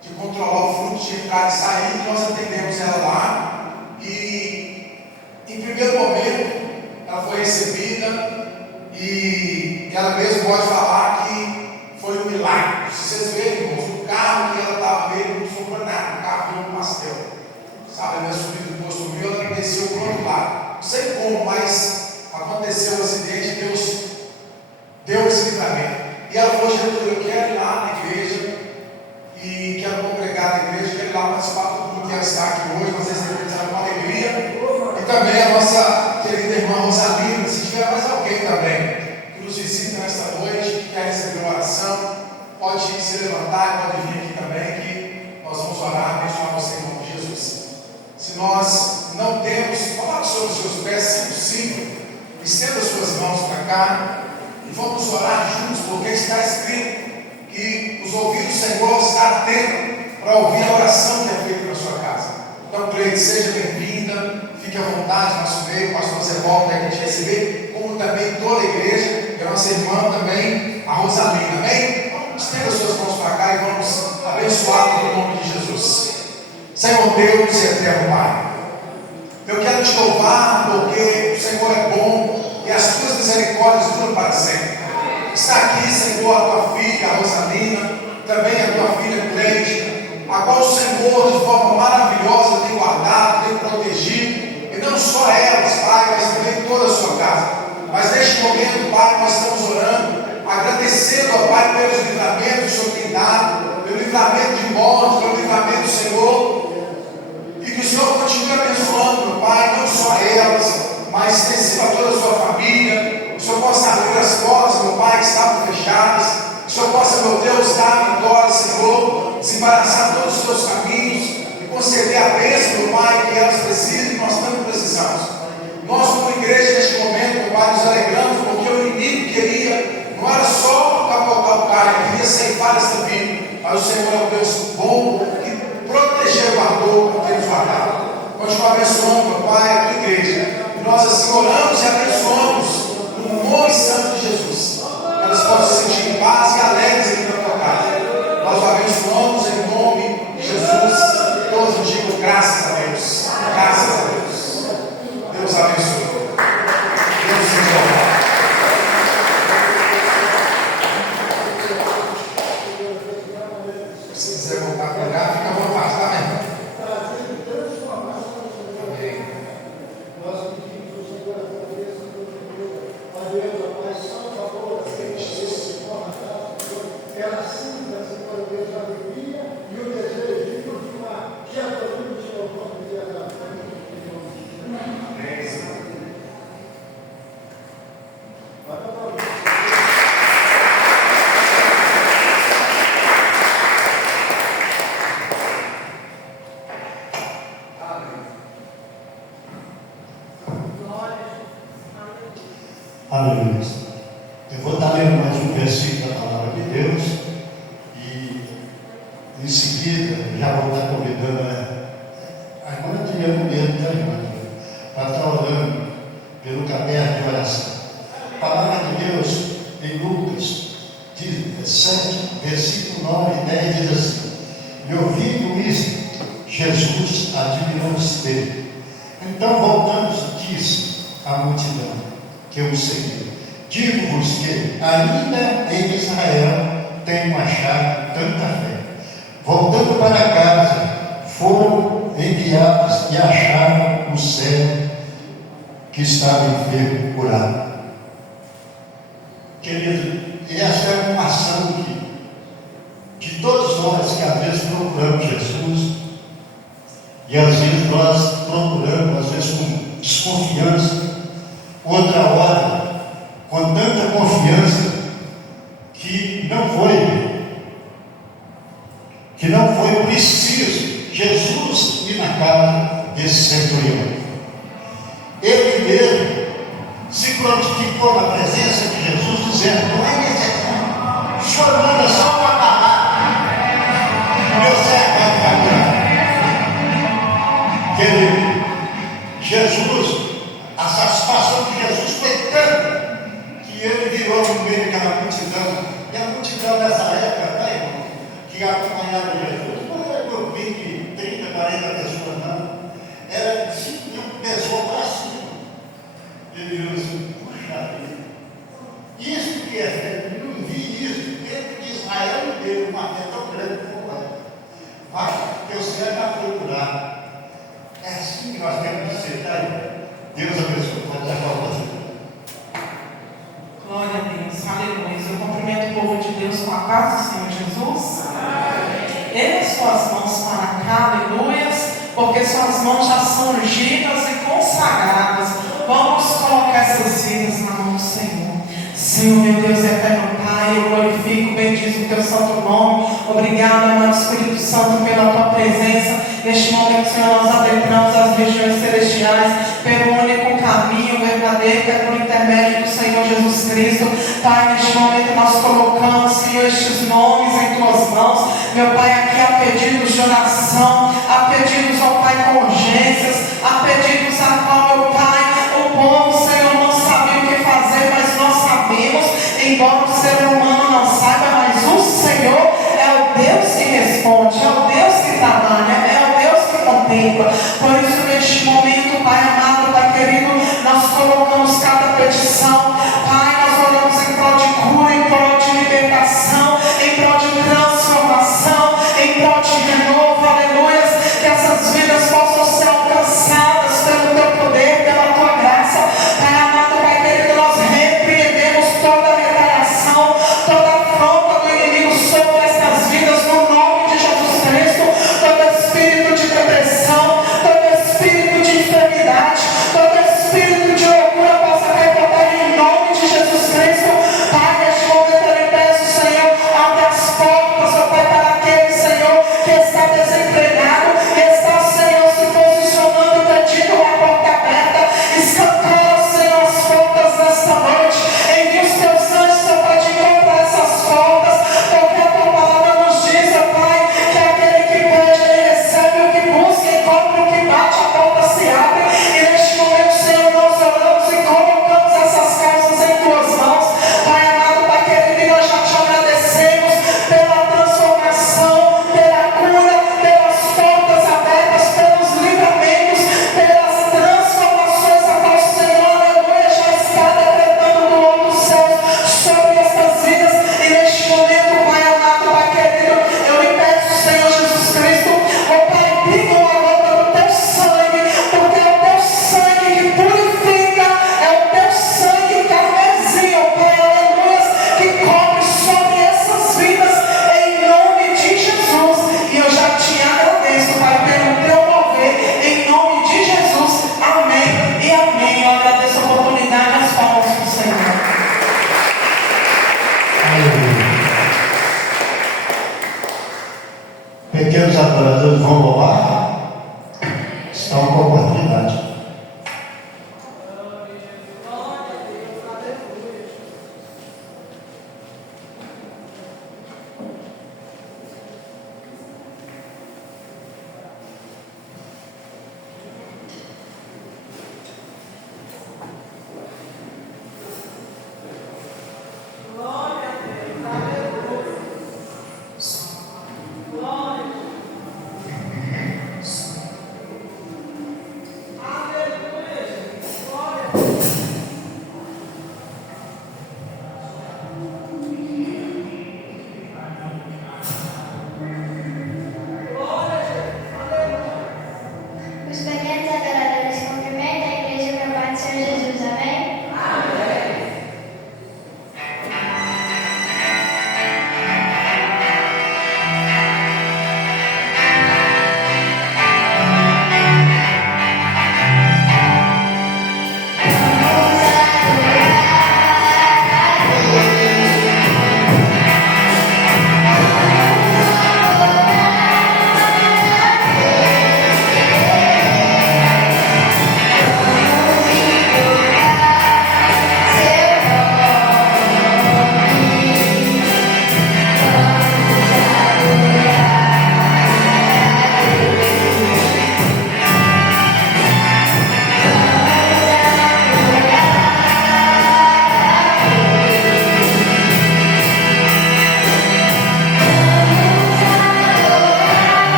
de controlar o fluxo de entrada e sair. Nós atendemos ela lá. E em primeiro momento ela foi recebida e ela mesma pode falar que foi um milagre. Se vocês verem, irmãos, o carro que ela estava vendo não sobrou nada, o carro veio um pastel. Sabe, ela subiu do posto 1000, ela desceu para o outro lado. Não sei como, mas aconteceu um acidente, Deus deu esse livramento. E ela falou: Getúlio, eu quero ir lá na igreja e quero congregar na igreja, quero ir lá participar do mundo que ela está aqui hoje. Nós recebemos ela com alegria. E também a nossa querida irmã Rosalina, se tiver mais alguém também que nos visita nesta noite, que quer receber uma oração, pode se levantar, pode vir aqui também, que nós vamos orar, abençoar você em nome de Jesus. Se nós não temos, coloque sobre os seus pés, se possível, estenda suas mãos para cá e vamos orar juntos, porque está escrito que os ouvidos do Senhor estão atentos para ouvir a oração que é feita na sua casa. Então, Cleide, seja bem-vinda, fique à vontade no nosso meio, o pastor Zé Paulo vai te receber, como também toda a igreja, e a nossa irmã também, a Rosalina, amém? Vamos Estenda suas mãos para cá e vamos abençoar no nome de Jesus. Senhor Deus e eterno Pai, eu quero te louvar porque o Senhor é bom e as tuas misericórdias duram para sempre. Está aqui, Senhor, a tua filha, a Rosalina, também a tua filha Cleide, a qual o Senhor, de forma maravilhosa, tem guardado, tem protegido, e não só elas, Pai, mas também toda a sua casa. Mas neste momento, Pai, nós estamos orando, agradecendo ao Pai pelos livramentos que o Senhor tem dado, pelo livramento de morte, pelo livramento do Senhor, e que o Senhor continue abençoando, meu Pai, não só elas, mas extensivo a toda a sua família. O Senhor possa abrir as portas, meu Pai, que estavam fechadas. O Senhor possa, meu Deus, dar a vitória, Senhor, desembaraçar todos os seus caminhos e conceder a bênção, meu Pai, que elas precisam e nós tanto precisamos. Nós, como igreja, neste momento, meu Pai, nos alegramos porque o inimigo queria, não era só capotar o cara, ele queria ceifar esta vida, mas o Senhor é um Deus bom que protegeu e guardou como temos guardado. Continua abençoando, meu Pai, a tua igreja. E nós assim oramos e abençoamos no nome santo de Jesus. Que elas possam se sentir em paz e alegres aqui na tua casa. Nós abençoamos em nome de Jesus. Todos digam graças a Deus. Graças a Deus. Deus abençoe. Deus seja louvado. Se quiser voltar para cá, fica à vontade, tá bem? Aleluia. Eu vou estar lendo mais um versículo da palavra de Deus e em seguida já vou estar convidando a irmã Adriana mesmo, tá, irmã? Para estar orando pelo caderno de oração. A palavra de Deus em Lucas 7, versículo 9 e 10 diz assim: e ouvindo isto, Jesus admirou-se dele. Então, voltando, disse à multidão que eu segui: digo-vos que ainda em Israel tenho achado tanta fé. Voltando para casa, foram enviados e acharam o cego que estava enfermo curado. Querido, essa é uma ação que todos nós que às vezes procuramos Jesus, e às vezes nós procuramos, às vezes com desconfiança, outra hora com tanta confiança que não foi preciso Jesus ir na casa desse centurião. Ele mesmo se prontificou na presença de Jesus, dizendo: não é necessário, o senhor manda só uma palavra, o meu servo vai ficar curado. Querido, Jesus, a satisfação de Jesus foi tanta que ele virou no meio daquela multidão, e a multidão nessa época, né, irmão, que acompanhava Jesus, não era um grupinho de 30, 40 pessoas, não, era 5 mil pessoas para cima. Ele virou assim: puxa vida, isso que é fé, eu não vi isso dentro de Israel inteiro, uma fé tão grande como ela. Mas que o Senhor já foi curado. É assim que nós temos que ser, tá aí? Deus abençoe. Pode dar palmas. Glória a Deus, aleluia. Eu cumprimento o povo de Deus com a paz do Senhor Jesus. Ergue suas mãos para cá, aleluias, porque suas mãos já são ungidas e consagradas. Vamos colocar essas vidas na mão do Senhor. Senhor, meu Deus eterno Pai, eu glorifico, bendizo o teu santo nome. Obrigado, amado Espírito Santo, pela tua presença. Neste momento, Senhor, nós adentramos as regiões celestiais pelo único caminho verdadeiro, que é por intermédio do Senhor Jesus Cristo. Pai, neste momento nós colocamos, Senhor, estes nomes em tuas mãos. Meu Pai, aqui há pedidos de oração, há pedidos, ó Pai, com urgências, há pedidos a qual, meu Pai, o povo, Senhor, não sabia o que fazer, mas nós sabemos, embora o ser humano não saiba, mas o Senhor responde, é o Deus que trabalha, é o Deus que contempla. Por isso, neste momento, Pai amado, Pai querido, nós colocamos cada petição, Pai, nós oramos em prol de cura, em prol de libertação, em prol de transformação, em prol de renovo, aleluia, que essas vidas possam ser alcançadas pelo Teu poder, pela Tua graça. Pai amado, Pai querido, nós repreendemos toda retaliação, toda afronta do inimigo sobre estas vidas, no nome de Jesus Cristo. Todo espírito de depressão, todo espírito de enfermidade, todo espírito de loucura possa revoltar em nome de Jesus Cristo. Pai, neste momento eu lhe peço, Senhor, abre as portas, ó Pai, para aquele, Senhor, que está desempregado, que está, Senhor, se posicionando, pedindo uma porta aberta. Escancara, Senhor, as portas nesta noite. Envia os teus anjos, ó Pai, de encontrar essas portas, porque a tua palavra nos diz, ó Pai, que aquele que pede, ele recebe, o que busca, encontra, o que bate, a porta se abre. E neste momento, Senhor, nós oramos e colocamos essas causas em tuas mãos. Pai amado, Pai querido, e nós já te agradecemos pela transformação, pela cura, pelas portas abertas, pelos livramentos, pelas transformações a qual o Senhor, aleluia, já está decretando do alto do céu sobre estas vidas. E neste momento, Pai amado, Pai querido, eu lhe peço, Senhor Jesus Cristo, ó Pai, pinga uma gota do teu sangue, porque é o teu sangue que purifica, é o teu sangue carmesim, ó Pai, aleluia, que cobre sobre essas vidas, em nome de Jesus. E eu já te agradeço, Pai, pelo teu mover, em nome de Jesus. Amém e amém. Eu agradeço a oportunidade, as palmas do Senhor. Aleluia. Pequenos adoradores vão louvar? Estão com a oportunidade.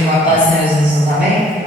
digo a paz, Senhor Jesus, amém?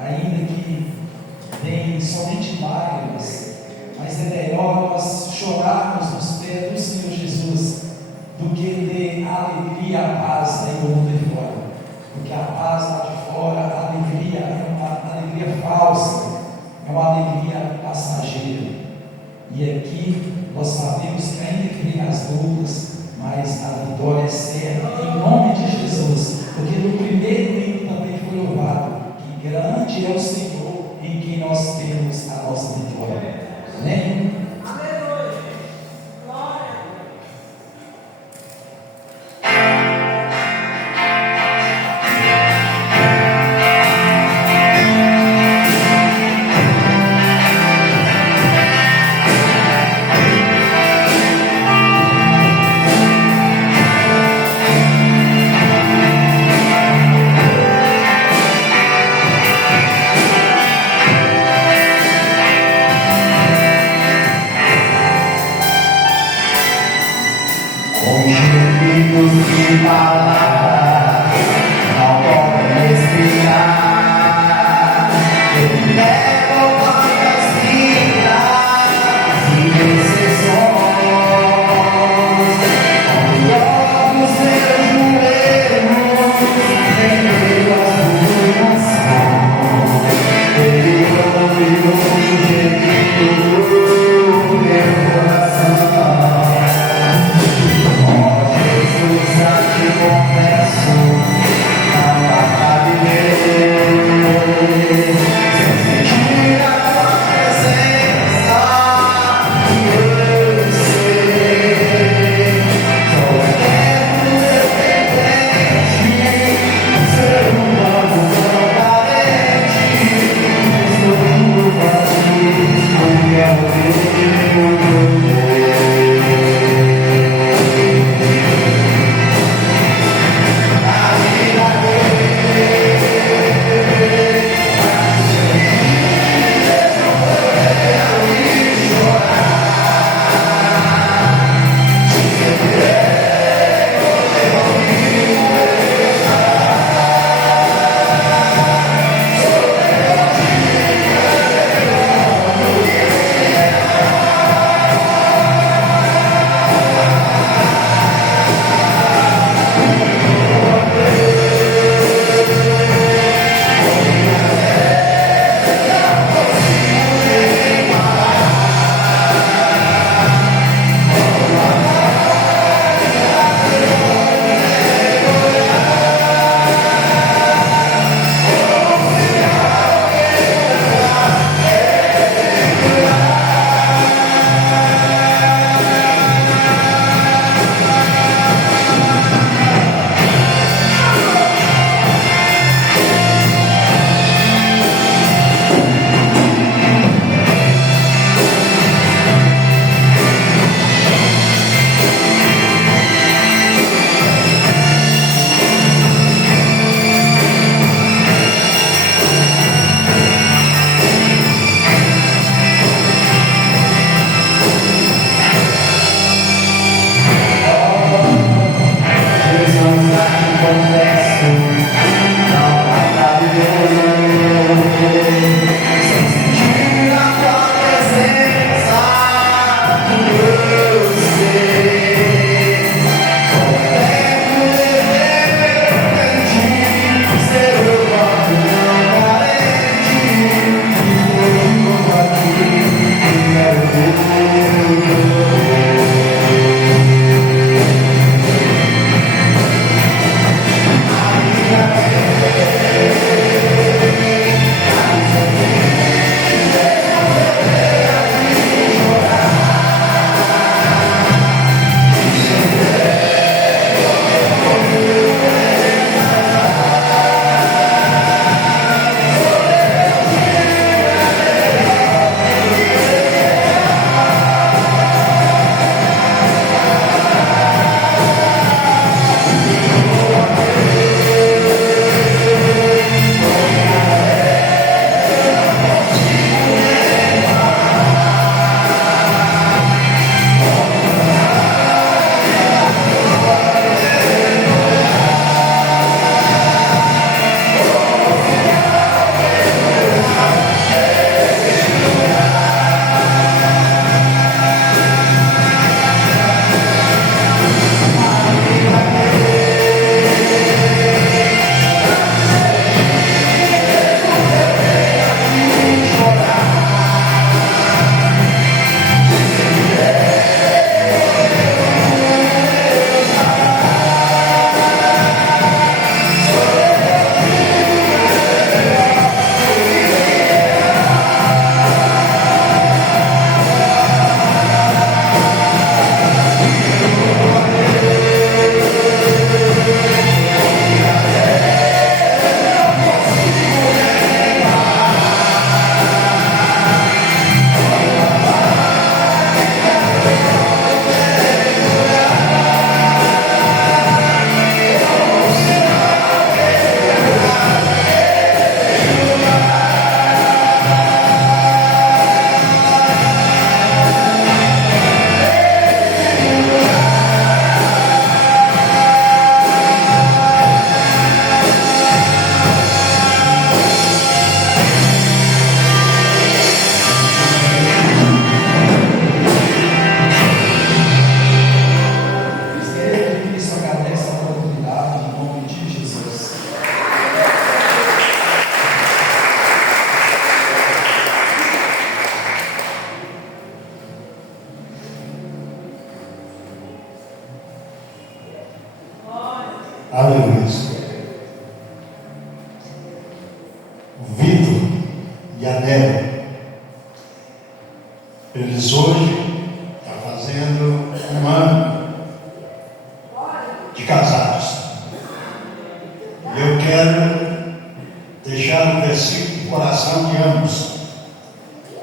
ainda que deem somente lágrimas, mas é melhor nós chorarmos nos pés do Senhor Jesus do que ter alegria, a paz aí no mundo de fora. Porque a paz lá de fora, a alegria é uma alegria falsa, é uma alegria passageira. E aqui nós sabemos que ainda que vem as lutas, mas a vitória é certa, em nome de Jesus. Porque no primeiro hino também foi louvado que grande é o Senhor em quem nós temos a nossa vitória. Amém? Eles hoje estão fazendo um ano de casados. E eu quero deixar um versículo no coração de ambos,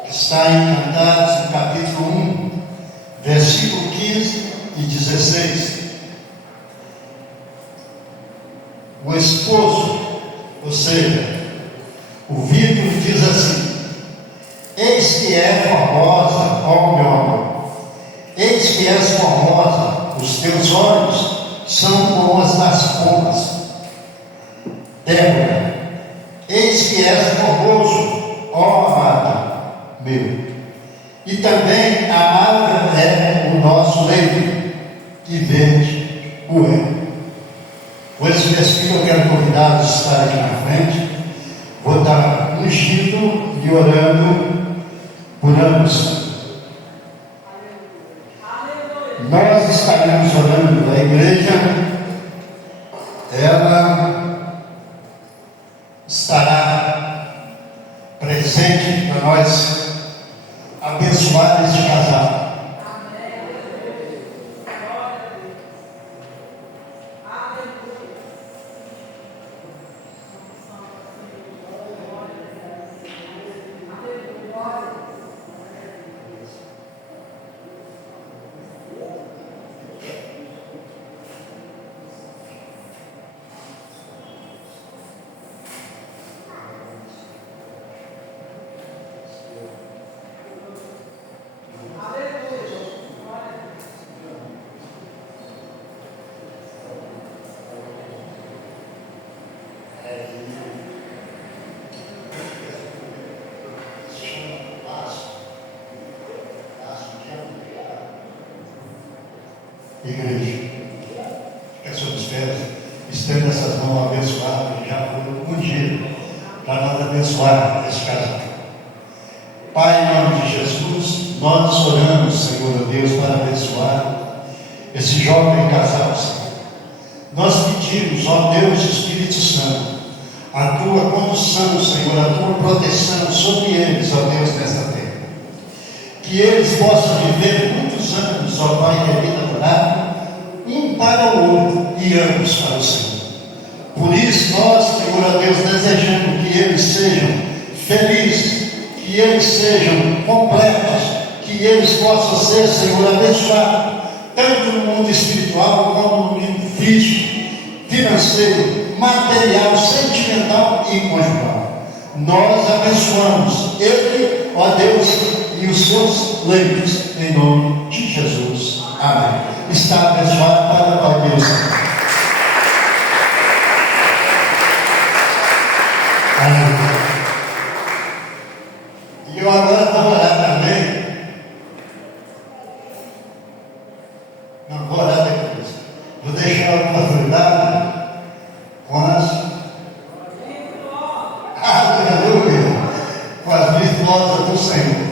que está em Cantares, no capítulo 1, versículo 15 e 16. O esposo, ou seja, o Vitor diz assim: eis que é formosa, ó meu amor, eis que és formosa, os teus olhos são como as das pombas. Débora, eis que és formoso, ó amado meu. E também amável é o nosso leito, e verde o é. Com esse versículo eu quero convidá-los a estar aqui na frente. Vou estar ungindo e orando por ambos. Nós estaremos orando. A igreja, ela estará presente para nós abençoar este casal. Igreja, fica sobre os pés, estenda essas mãos abençoadas, já foi ungido para nós abençoar esse casal. Pai, em nome de Jesus, nós oramos, Senhor Deus, para abençoar esse jovem casal, Senhor. Nós pedimos, ó Deus Espírito Santo, a tua condução, Senhor, a tua proteção sobre eles, ó Deus, nesta terra. Que eles possam viver muitos anos, ó Pai, de vida adorada, um para o outro e ambos para o Senhor. Por isso, nós, Senhor, ó Deus, desejamos que eles sejam felizes, que eles sejam completos, que eles possam ser, Senhor, abençoados, tanto no mundo espiritual como no mundo físico, financeiro, material, sentimental e conjugal. Nós abençoamos ele, ó Deus, e os seus leitos, em nome de Jesus. Amém. Está abençoado para a Pai Deus. Amém. E eu agora vou orar também. Não vou orar depois. Vou deixar a oportunidade com as aleluia, com as virtuosas do Senhor.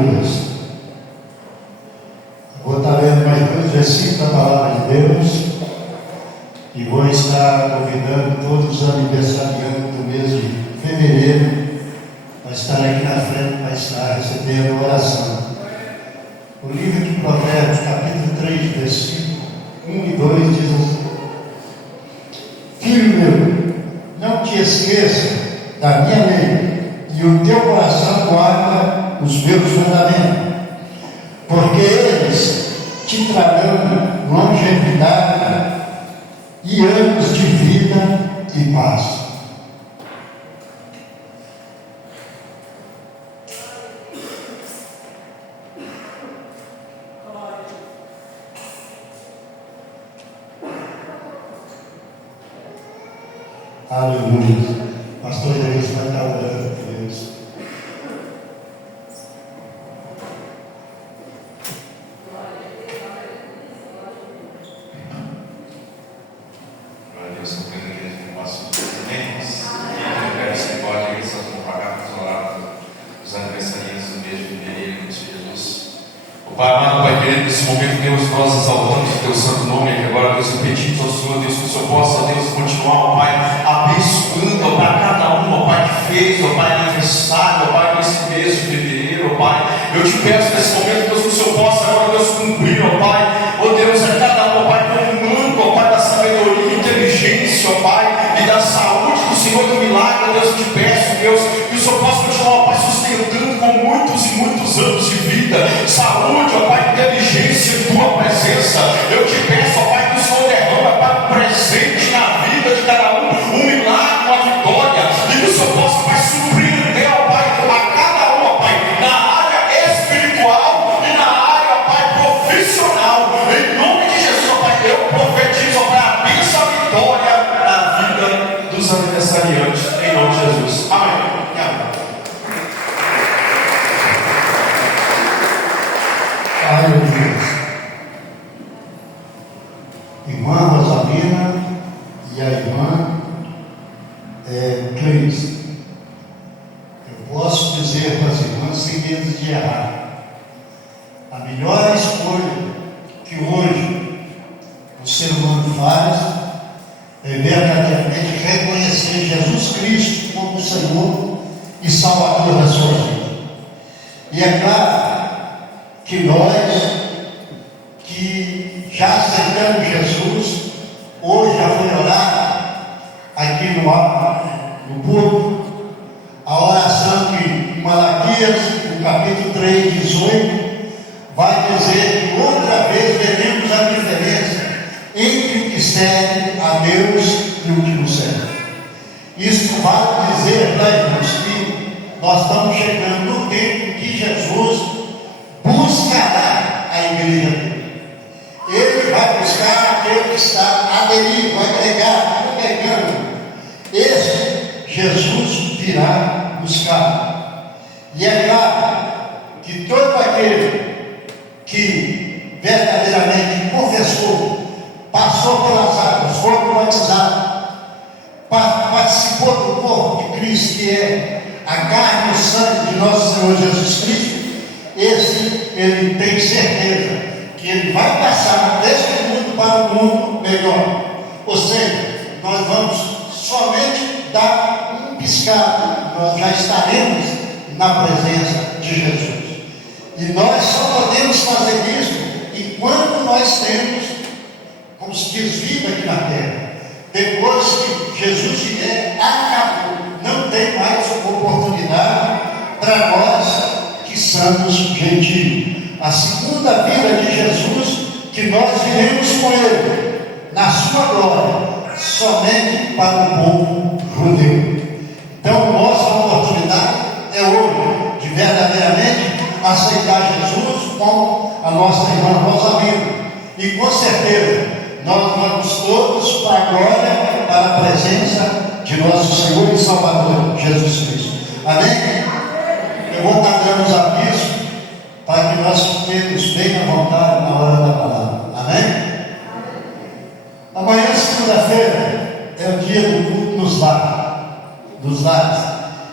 Aleluia. Vou estar lendo mais 2 versículos da palavra de Deus e vou estar convidando todos os aniversariantes do mês de fevereiro para estar aqui na frente, para estar recebendo oração. O livro de Provérbios, capítulo 3, versículos 1 e 2 diz assim: Filho meu, não te esqueça da minha lei, e o teu coração guarda os meus mandamentos, porque eles te trarão longevidade e anos de vida e paz. Aleluia. Pastor Deus vai estar orando por Deus. Glória a Deus, eu creio que ele possa também. Eu quero esse pode aí, só vamos pagar para os orados dos aniversariantes do mês de fevereiro, de Jesus. O Pai amado, Pai querido, nesse momento, Deus, nós exaltamos o Teu santo nome aqui agora, Deus, e pedimos ao Senhor, Deus, que o Senhor possa, Deus, continuar, ó Pai, abençoando, ó Pai, cada um, ó Pai, que fez, ó Pai, aniversário, ó Pai, nesse mês de fevereiro, ó Pai. Eu te peço nesse momento, Deus, que o Senhor possa agora, Deus, cumprir, ó Pai, ó Deus, a cada um, ó Pai, com um manto, ó Pai, da sabedoria e inteligência, ó Pai, e da saúde do Senhor do milagre, ó Deus, eu te peço, Deus, que o Senhor possa continuar, ó Pai, sustentando com muitos e muitos anos de vida, saúde, ó Pai, inteligência e tua presença. Eu te peço, ó Pai, que o Senhor derrama, Pai, presente na vida de cada um milagre, uma vitória, e que o Senhor possa, Pai, surpreender, ó Pai, a cada um, ó Pai, na área espiritual e na área, ó Pai, profissional. Em nome de Jesus, ó Pai, eu profetizo, ó Pai, a bênção, a vitória na vida dos aniversariantes, em nome de Jesus. Amém. Aleluia. Irmã Rosalina e a irmã Cleis. Eu posso dizer para as irmãs sem medo de errar: a melhor escolha que hoje o ser humano faz é verdadeiramente reconhecer Jesus Cristo como o Senhor e Salvador da sua vida. E é claro que nós que já aceitamos Jesus, hoje já foi orar aqui no público, a oração de Malaquias, no capítulo 3, 18, vai dizer que outra vez veremos a diferença entre o que serve a Deus e o que não serve. Isso vai dizer, irmãos, que nós estamos chegando no tempo que Jesus buscará a igreja dele. Ele vai buscar aquele que está aderido, agregado, congregando. Esse Jesus virá buscar. E é claro que todo aquele que verdadeiramente confessou, passou pelas águas, foi batizado, participou do corpo de Cristo, que é a carne e o sangue de nosso Senhor Jesus Cristo, esse ele tem certeza que ele vai passar deste mundo para um mundo melhor. Ou seja, nós vamos somente dar um piscar, nós já estaremos na presença de Jesus. E nós só podemos fazer isso enquanto nós temos, como se diz, vida aqui na terra. Depois que Jesus vier, acabou. Não tem mais oportunidade para nós que somos gentios. A segunda vinda de Jesus, que nós viremos com ele na sua glória, somente para o povo judeu. Então, nossa oportunidade é hoje de verdadeiramente aceitar Jesus como a nossa irmã Rosalina. E com certeza nós vamos todos para a glória, para a presença de nosso Senhor e Salvador Jesus Cristo. Amém? Eu vou estar dando os avisos para que nós fiquemos bem à vontade na hora da palavra. Amém? Amanhã, segunda-feira, é o dia do culto nos lares.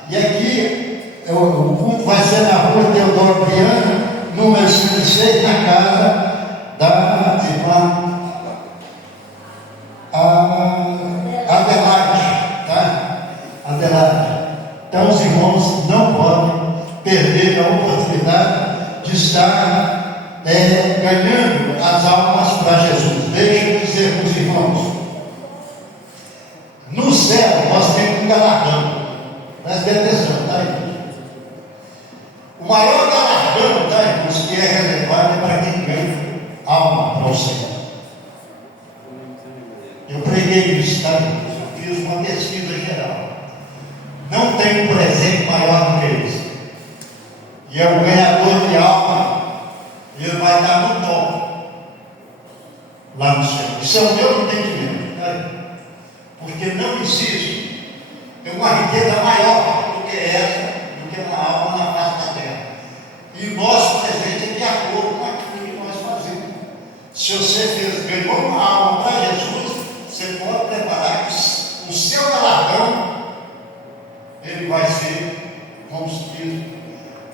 E aqui O culto vai ser na rua Teodoro Piano, número 56, na casa da irmã Adelaide, tá? Adelaide. Então os irmãos não podem perder a oportunidade de estar ganhando as almas para Jesus. Deixa eu dizer para os irmãos, no céu nós temos um galardão. Presta atenção, tá, irmãos? O maior galardão, tá, irmãos, que é reservado é para quem ganha alma para o Senhor. Eu preguei isso, tá, irmãos? Eu fiz uma pesquisa geral. Não tem um presente maior do que esse. E é o ganhador de alma. Ele vai dar no tom lá no céu. Isso é o meu entendimento, tá? Porque não existe uma riqueza maior do que essa, do que uma alma na face da terra. E o nosso presente é de acordo com aquilo que nós fazemos. Se você ganhou uma alma para Jesus, você pode preparar que o seu galardão ele vai ser, como se diz,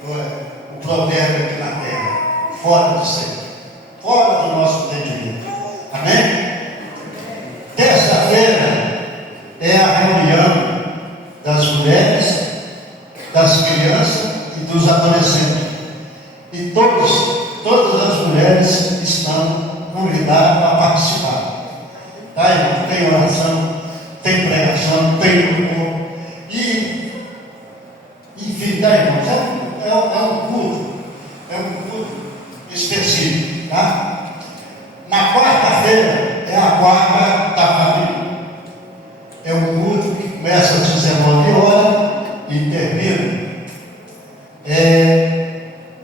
o provérbio aqui na terra, fora do céu, fora do nosso entendimento. Amém? Terça-feira é a reunião das mulheres, das crianças e dos adolescentes. E todas as mulheres estão convidadas a participar. Tá, irmão? Tem oração, tem pregação, tem louvor. E, enfim, tá, irmãos? É um culto específico, tá? Na quarta-feira é a quarta da família. É um culto que começa às 19 horas e termina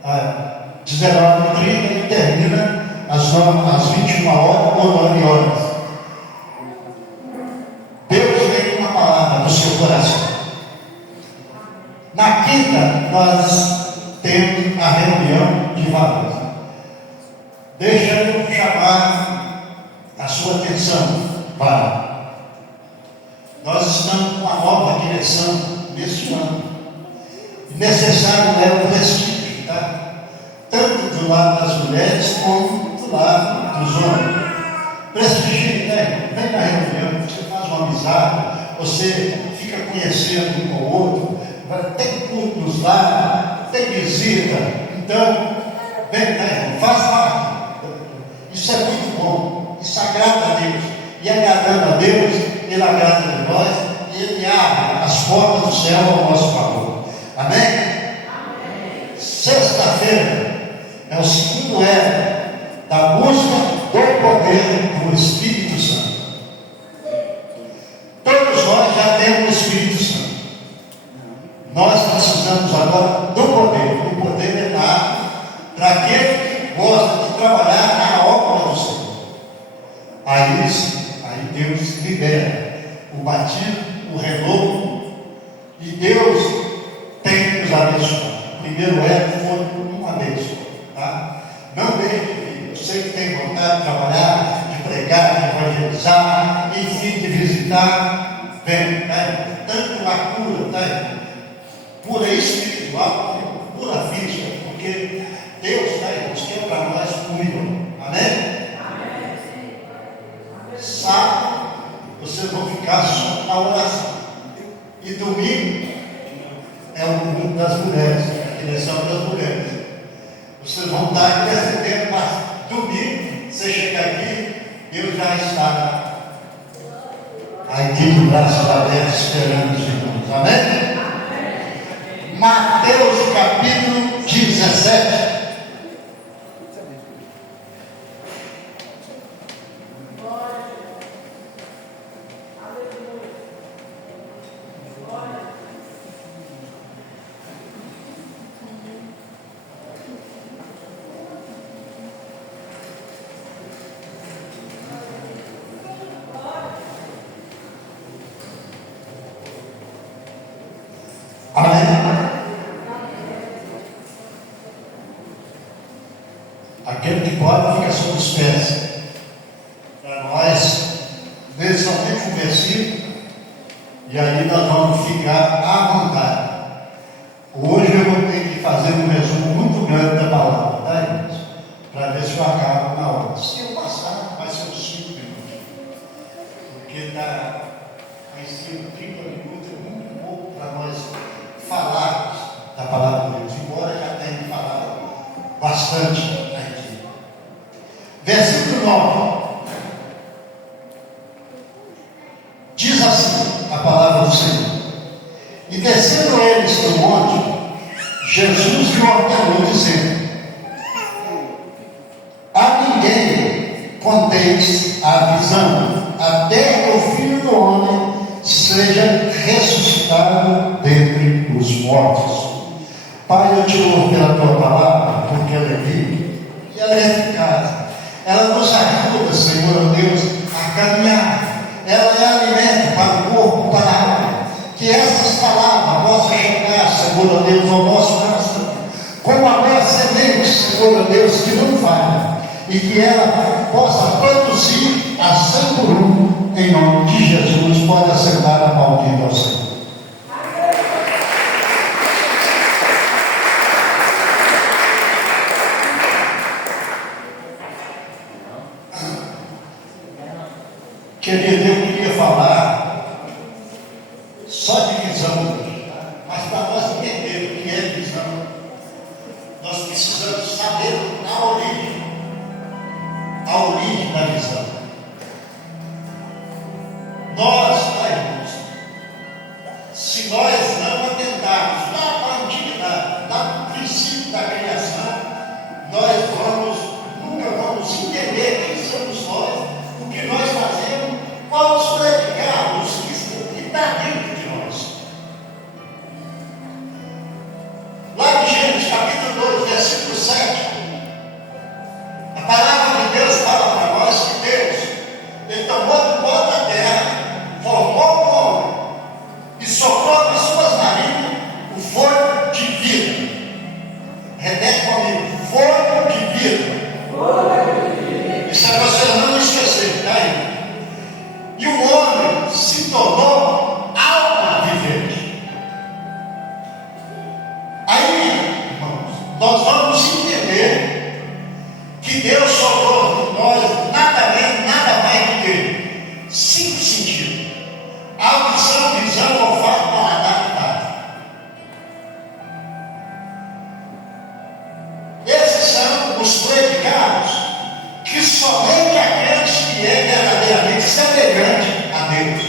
às 19h30 e termina às 21 horas ou 9 horas. Deus tem uma palavra no seu coração. Na quinta, nós temos a reunião de valores. Deixa eu chamar a sua atenção para. Nós estamos com uma nova direção nesse ano. E necessário é o prestígio, tá? Tanto do lado das mulheres como do lado dos homens. Prestígio, né? Vem na reunião, você faz uma amizade, você fica conhecendo um com o outro. Tem cultos lá, tem visita, então, vem, né? Faz parte. Isso é muito bom, isso agrada a Deus, e agradando a Deus, Ele agrada a nós, e Ele abre as portas do céu ao nosso favor. Amém? Amém. Sexta-feira é o segundo era da busca do poder do Espírito Santo. Todos nós já temos o Espírito Santo. Nós precisamos agora do poder. O poder é dado para aquele que gosta de trabalhar na obra do Senhor. Aí Deus libera o batismo, o renovo, e Deus tem que nos abençoar. O primeiro foi uma bênção, tá? Não deixe de vir. Eu sei que tem vontade de trabalhar, de pregar, de evangelizar, enfim, de visitar. Vem, tá? Tanto a cura, tá? Cura espiritual, cura física, porque Deus, tá, irmãos, quer para nós cuidam. Amém? Sábado, vocês vão ficar só na oração. E domingo é o culto das mulheres, a direção das mulheres. Vocês vão estar intercedendo, mas domingo, você chegar aqui, Deus já está aqui de braços abertos esperando os irmãos. Amém? Mateus capítulo 17. Aquele que pode fica sobre os pés. Para nós, ler somente um versículo, e aí nós vamos ficar à vontade. Hoje fazer um resumo muito grande da palavra, tá, irmãos? Para ver se eu acabo na hora. Se eu passar, vai ser uns 5 minutos. Porque está em cima 30 minutos, é muito pouco para nós falarmos da palavra de Deus, embora já tenha falado bastante aqui. Versículo 9. Diz assim a palavra do Senhor: e descendo eles do monte, Jesus lhe ordenou, dizendo: a ninguém conteis a visão, até que o Filho do Homem seja ressuscitado dentre os mortos. Pai, eu te louvo pela tua palavra, porque ela é viva e ela é eficaz. Ela nos ajuda, Senhor Deus, a caminhar. Ela é alimento para o corpo, para a alma. Que essas palavras possam chegar, Senhor Deus, ao nosso coração, como a minha semente, Senhor Deus, que não falha, e que ela possa produzir a 100 por 1, em nome de Jesus. Pode acertar a maldita ao Senhor. Querido, eu queria falar só de visão hoje, mas para nós entender o que é visão, nós precisamos saber a origem da visão. Nós, irmãos, se nós não atentarmos lá para a antiguidade, lá no princípio da criação, nós nunca vamos entender quem somos nós, o que nós fazemos, qual os predicados que está dentro de nós. Lá em Gênesis capítulo 2, versículo 7, a palavra de Deus fala para nós que Deus, Ele tomou do pó da terra, formou o homem e soprou nas suas narinas o fôlego de vida. Repete comigo: fôlego de vida. Isso é para você não esquecer, tá aí? E o homem se tornou alma vivente. Aí, irmãos, nós vamos entender que Deus soprou em nós nada menos, nada mais do que 5 sentidos: audição, visão, olfato, paladar e tato. Esses são os predicados que somente aqueles que é verdadeiramente semelhante a Deus.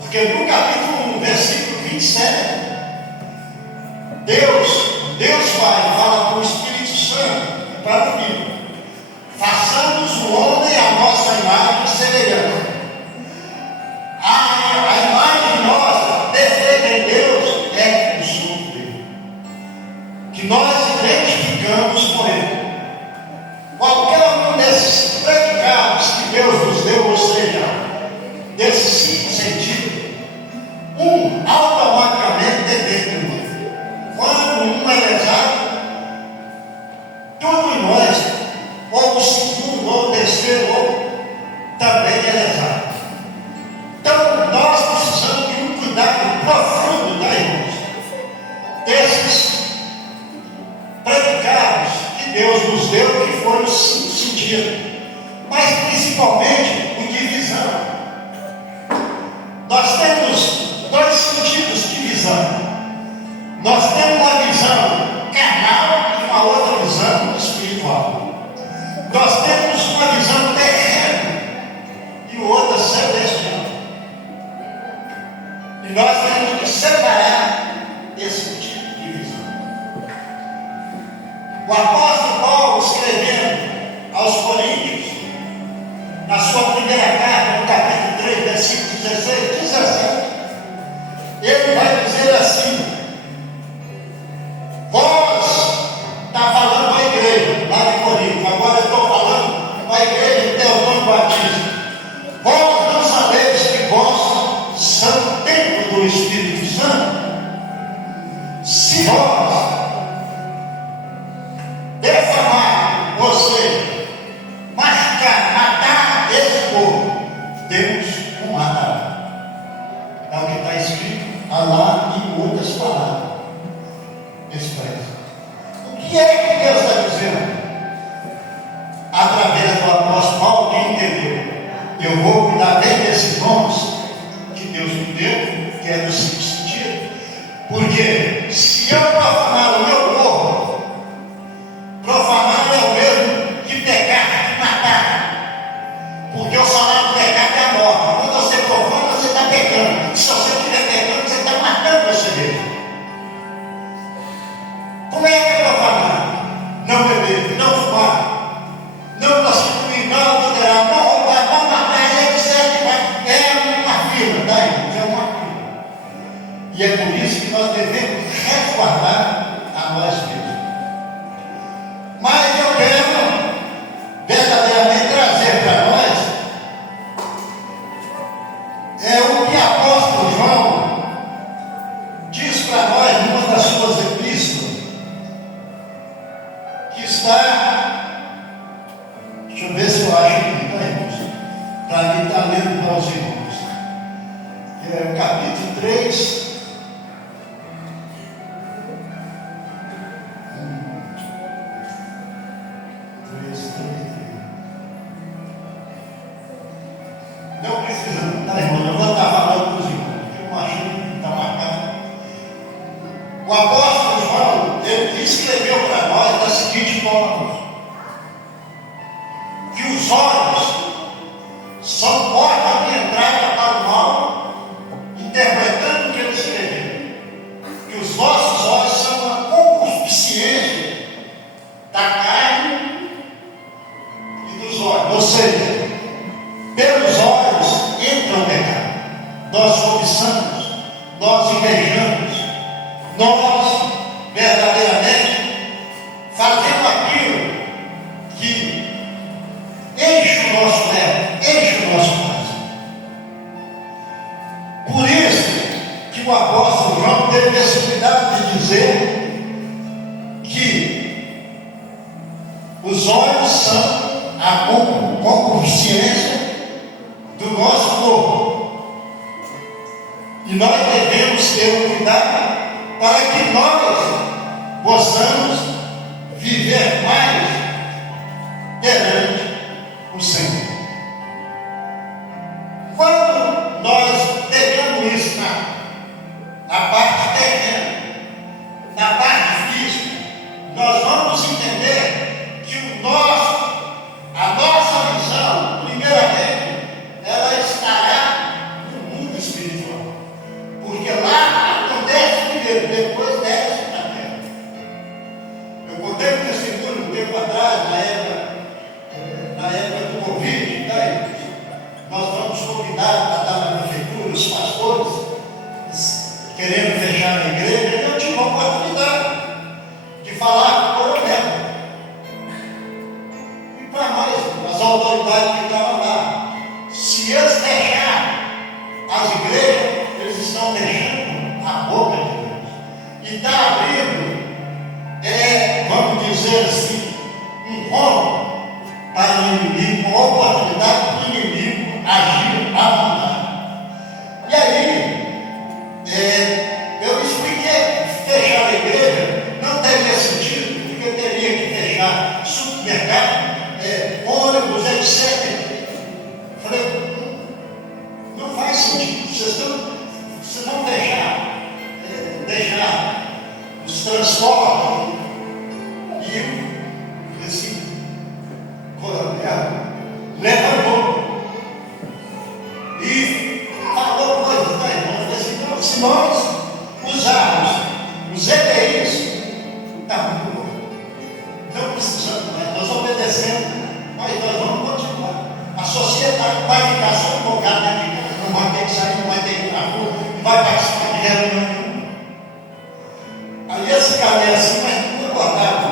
Porque no capítulo 1, versículo 27, Deus Pai fala para o Espírito Santo e para o Filho: façamos o homem à nossa imagem e semelhança. A imagem nossa, defeita em Deus, é o som dele, que nós identificamos com ele. Qualquer um desses predicados que Deus nos deu, ou seja, desses 5 sentidos, automaticamente depende do outro. Quando um é lesado, tudo em nós, ou o segundo, ou o terceiro, ou também é lesado. Então, nós precisamos de um cuidado profundo, tá, irmãos? Desses predicados que Deus nos deu, que foram os 5 sentidos, mas principalmente o de visão. Nós temos 2 sentidos de visão. Nós temos uma visão carnal e uma outra visão espiritual. Nós temos uma visão terrena e outra celestial. E nós temos que separar esse tipo de visão. O apóstolo Paulo, escrevendo aos Coríntios, na sua primeira carta, no capítulo 3, versículo 16, 17, ele vai dizer assim: vós, está falando para a igreja lá de Corinto, agora eu estou falando para a igreja de Teotônio Batista: vós não sabeis que vós são templo do Espírito Santo? Se vós defamar, você machucar, matar esse povo, Deus o matará. É o que está escrito lá em outras palavras. Eu vou cuidar bem desses dons que Deus me deu, que é no sentido, porque se eu profanar o meu corpo, profanar é o mesmo que pecar, que matar, porque o salário do pecado é a morte. Quando você profana, você está pecando. Se você estiver pecando, você está matando você mesmo. Como é que é profanar? Não beber, não fumar, não prostituir, não adulterar, não roubar, não matar, etc. É uma fila, tá, irmãos? É uma fila. E é por isso que nós devemos resguardar a nós mesmos. Mas eu quero verdadeiramente trazer para nós o que o apóstolo João diz para nós numa das suas epístolas, que está, deixa eu ver se eu acho aqui, tá, irmãos? Para mim está lendo para os irmãos. É o capítulo 3. Não precisa, tá, irmão? Eu vou estar falando para os irmãos, porque eu não acho que está marcado. O apóstolo João, ele escreveu para nós da seguinte forma: que os olhos são porta de entrada para o mal, interpretando o que ele escreveu. Que os nossos olhos são uma concupiscência da carne e dos olhos, ou seja, pelos olhos entra o pecado. Nós cobiçamos, nós invejamos, nós verdadeiramente fazemos aquilo que enche o nosso ego, enche o nosso coração. Por isso que o apóstolo João teve esse cuidado de dizer que os olhos são a concupiscência do nosso corpo. E nós devemos ter um cuidado para que nós possamos viver mais perante o Senhor. Quando nós pegamos isso na parte terrena, na parte física, nós vamos entender que a nossa visão, primeiramente, ela estará no mundo espiritual. Porque lá acontece primeiro, depois desce na terra. Eu contei um testemunho um tempo atrás, na época do Covid, né? Nós fomos convidados para estar na prefeitura, os pastores, querendo fechar a igreja, e eu tive a oportunidade de falar com o coronel. E para nós, as autoridades que estavam lá, se eles fecharem as igrejas, eles estão fechando a boca de Deus. E está abrindo, vamos dizer assim, um rombo para o inimigo, uma oportunidade para o inimigo agir à vontade. E aí, eu expliquei que fechar a igreja não teria sentido, porque teria que fechar supermercado, ônibus, etc. Falei, não faz sentido, vocês vão deixar os transportes. E esse coronel levantou e falou coisas, né, irmão? Assim, então, se nós usarmos os EPIs, está muito bom. Não precisamos mais, nós obedecemos, mas nós vamos continuar. A sociedade vai ficar sufocada dentro de casa, não vai ter que sair, não vai ter que ir na rua, não vai participar de reunião nenhuma. Aí esse cara é assim, mas não guardado.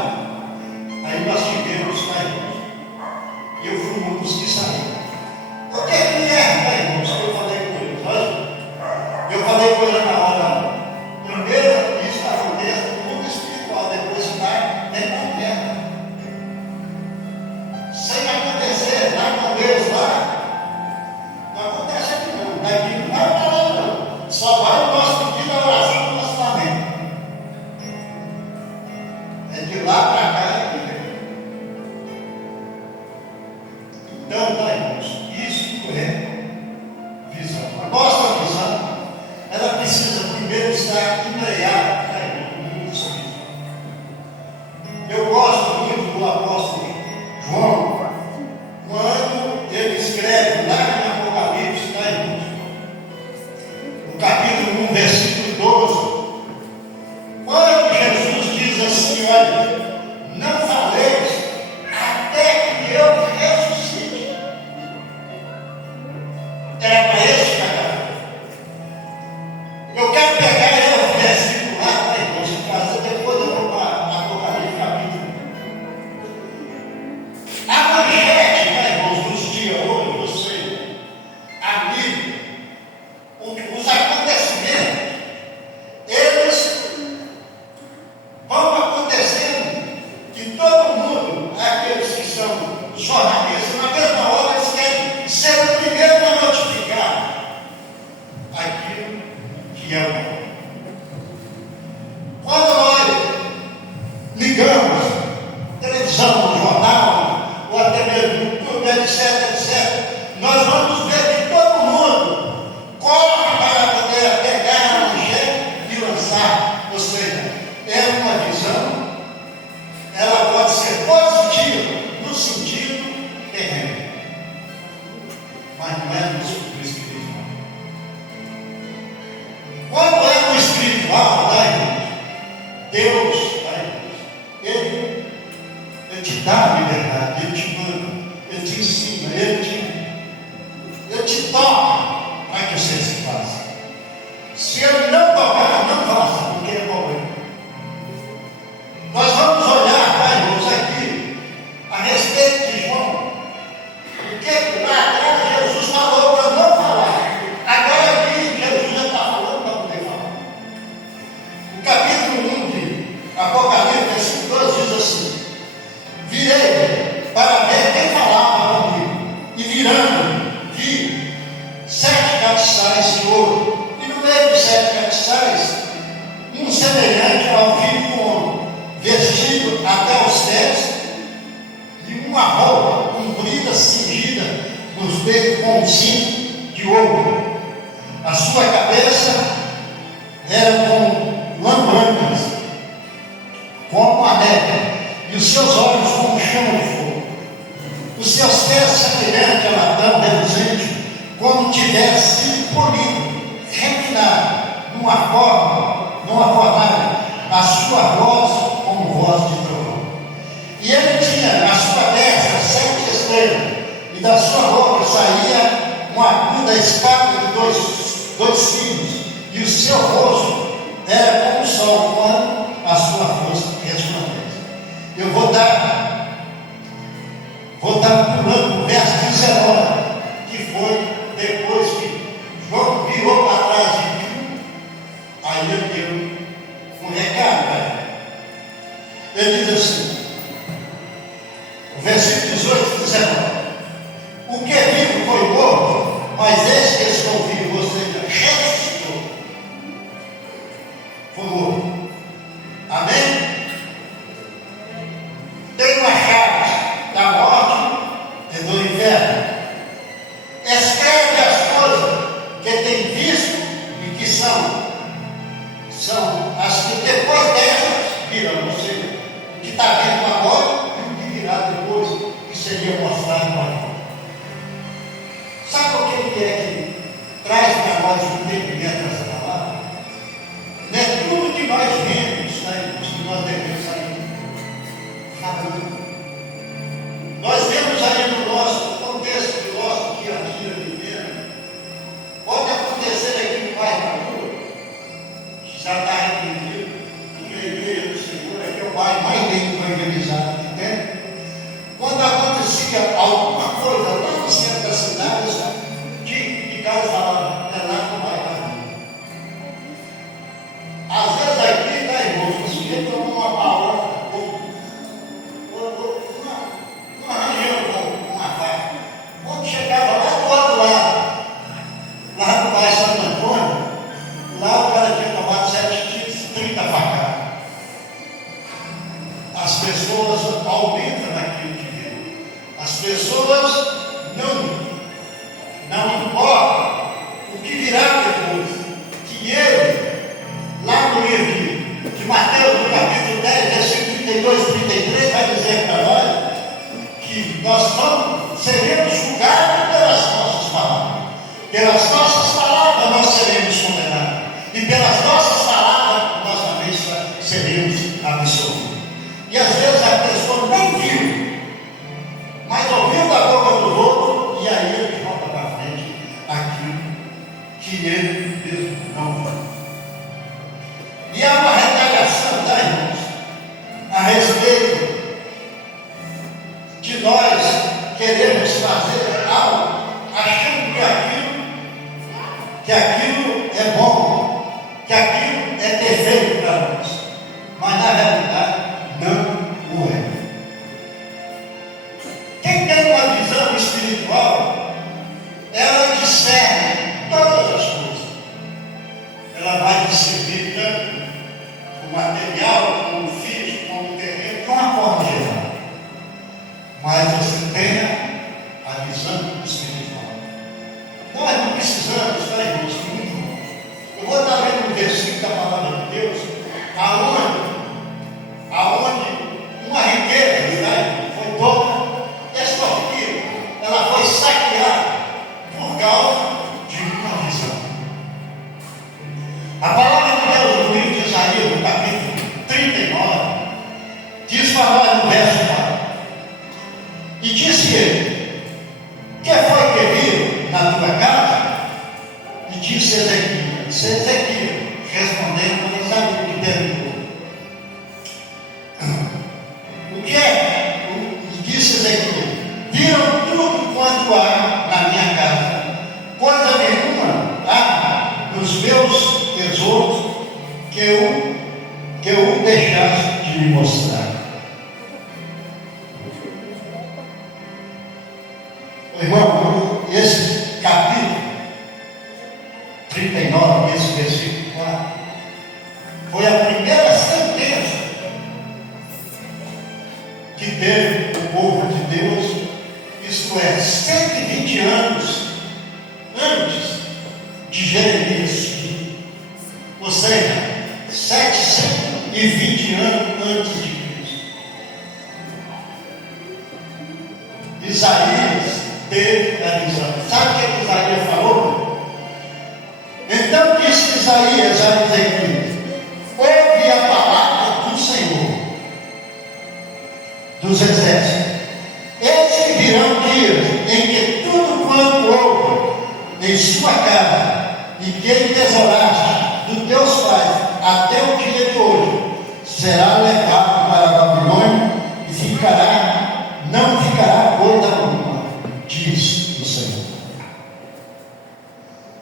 Aí nós tivemos, né, irmãos? E eu fui um dos que saíram. O que né, irmãos? Eu falei com eles, olha, eu falei com eles na hora. Primeiro, isso acontece no mundo espiritual, depois vai nem na terra. Sem acontecer lá com Deus lá, não acontece aqui não. Daqui não vai para lá não. Só vai o nosso pedido, a oração do nosso lamento. É de lá para cá que vem. Então, tá, irmãos, isso é jornalistas, na mesma hora, eles querem ser o primeiro a notificar aquilo que é bom. Quando nós ligamos televisão, jornal, ou até mesmo YouTube, etc., nós vamos ver que todo mundo corre para poder pegar a manchete e lançar. Ou seja, é uma visão, ela pode ser positiva no sentido terreno, mas não é no espiritual. Quando é no espiritual, Deus, Ele te dá a liberdade, Ele te manda, Ele te ensina, Ele te toca para que você se faça. Se Ele não tocar, não faça, porque é problema. Nós vamos olhar, Pai, irmãos, aqui a respeito de João. O que lá atrás Jesus falou para não falar. Agora aqui Jesus já está falando para poder falar. O capítulo 1 de Apocalipse, versículo 2 diz assim: virei para ver quem falava comigo, e virando, vi 7 castiçais de ouro, e no meio dos 7 castiçais, um semelhante ao filho do homem, vestido até os pés, e uma roupa comprida, cingida nos peitos com um cinto de ouro. A sua cabeça era com lambanas, como a neve, e os seus olhos como chama de fogo. Os seus pés semelhantes a latão reluzente, como tivesse sido polido, refinado, numa fornalha, a sua voz como voz de trovão. E ele tinha na sua destra 7 estrelas, e da sua boca saía uma aguda espada de dois fios, e o seu rosto era como o sol quando a sua força resplandece. Eu vou dar pulando o verso 19, que foi depois que João virou para trás de mim. Aí ele deu um recado, né? Ele diz assim, o versículo 18 e 19: o que vivo foi morto, mas esse que estou vivo, ou seja, ressuscitou, foi morto. Amém? Tem uma chave da morte e do inferno. Escreve as coisas que tem visto e que são as que depois dessas virão. Ou seja, o que está vindo agora e o que virá depois, que seria mostrado para nós. Sabe o que é que traz para nós o entendimento dessa palavra? Não é tudo que nós vemos, né, que nós devemos sair falando. Nós vemos aí no nosso contexto, do nosso dia a dia vivendo, pode acontecer aqui no bairro da rua, que já está repreendido, porque a igreja do Senhor aqui é o bairro mais bem evangelizado que tem. Quando acontecia alguma coisa lá no centro da cidade, de casa falava, é lá no bairro da rua. Às vezes aqui, tá, irmãos, o sujeito tomou uma palavra, uma reunião com uma faca. Quando chegava lá do outro lado, lá no bairro Santo Antônio, lá o cara tinha tomado 7 tiros, 30 facadas. As pessoas aumentam naquilo que vê. As pessoas não importa o que virá depois, que ele, lá no livro de Mateus, no capítulo 10, versículo 32 e 33, vai dizer para nós que nós seremos julgados pelas nossas palavras. Pelas nossas palavras nós seremos condenados. E pelas nossas palavras nós também seremos absolvidos. E às vezes a pessoa nem viu, mas ouviu da boca do outro, e aí ele volta para frente aquilo que ele mesmo não faz. E há uma retaliação, tá, irmãos, a respeito de nós queremos fazer algo, achando que aquilo é bom, que aquilo é perfeito para nós, mas na realidade não o é. Quem tem estava no verso 4. E disse ele: que foi que viu na tua casa? E disse Ezequiel, respondendo, não sabia o que perguntou. O que é? E disse Ezequiel: viram tudo quanto há na minha casa, coisa nenhuma há nos meus tesouros que eu deixasse de lhe mostrar. Irmão, esse capítulo 39, esse versículo 4, foi a primeira sentença que teve o povo de Deus, isto é, 120 anos antes de Jeremias, ou seja, 720 anos antes de Cristo. Isaías teve a visão. Sabe o que Isaías falou? Então disse Isaías a Ezequiel: ouve a palavra do Senhor dos exércitos. Eis que virão dias em que tudo quanto houve em sua casa e que entesouraste dos teus pais até o dia de hoje será levado para a Babilônia e não ficará coisa alguma, diz o Senhor.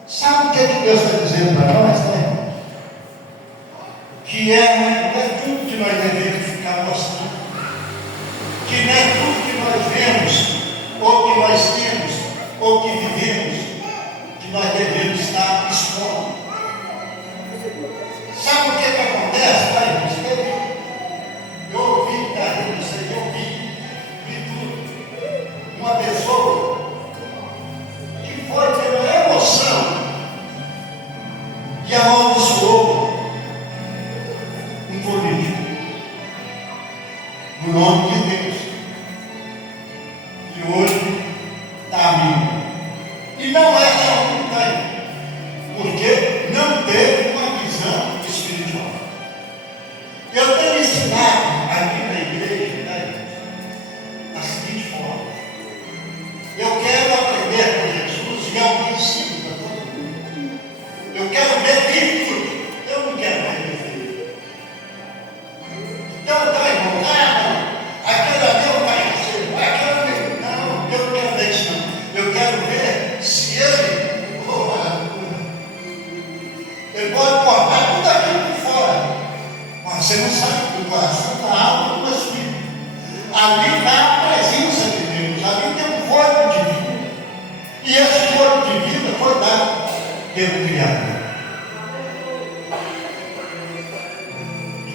Sabe o que Deus está dizendo para nós, né? Que não é tudo que nós devemos ficar mostrando, que não é tudo que nós vemos, ou que nós temos, ou que vivemos, que nós devemos estar expondo. Sabe o que acontece, pai? Eu ouvi, eu vi tudo. Uma pessoa que foi pela emoção e amaldiçoou um político no nome de Deus. E hoje está amigo. E não é só um daí, porque não teve uma visão espiritual. Eu tenho ensinado aqui na igreja, da seguinte forma: eu quero aprender com Jesus e eu me ensino para todo mundo. Eu quero ver virtude, eu não quero ver virtude. Então, irmão, aquele ali é o cachaceiro, aquele não, eu não quero ver isso não. Eu quero ver se ele pode cortar tudo aquilo de fora, mas você não sabe do coração, da alma, do espírito. Ali está a presença de Deus, ali tem um corpo de vida, e esse corpo de vida foi dado pelo Criador.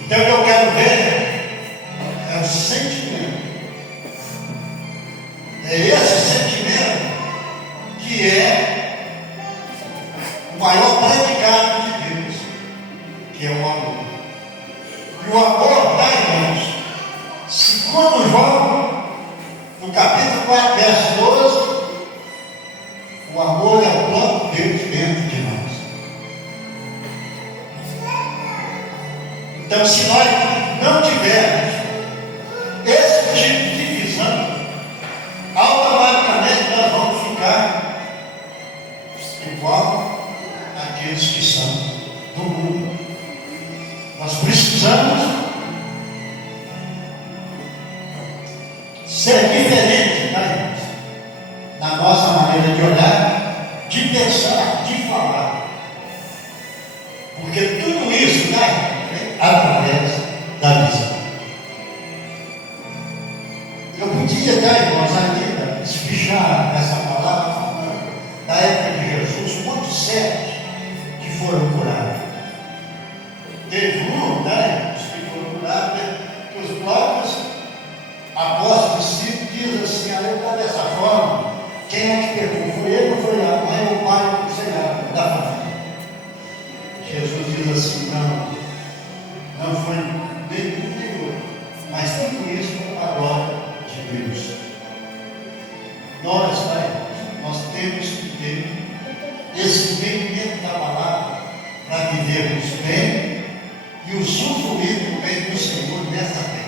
Então eu quero ver o sentimento, é esse sentimento que é o maior predicado de Deus, que é o amor. E o amor, tá, irmãos? Segundo João, no capítulo 4, verso 12, o amor é o plano de Deus dentro de nós. Então, se nós não tivermos esse tipo de visão, automaticamente nós vamos ficar igual àqueles que são do mundo. Nós precisamos ser diferentes, né? Na nossa maneira de olhar, de pensar, de falar. Porque tudo isso é através da visão. Eu podia, irmãos, ainda espichar essa palavra falando da época de Jesus, muitos cegos que foram curados. Teve um, que foram curados, que os próprios apóstolos diz assim: eu está dessa forma, quem é que pegou? Foi ele ou foi a mãe ou o pai, sei lá, da família? Jesus diz assim: não foi nenhum nem outro, mas tudo isso foi para a glória de Deus. Nós temos que ter esse entendimento da palavra para vivermos bem e usufruir do bem do Senhor nessa terra.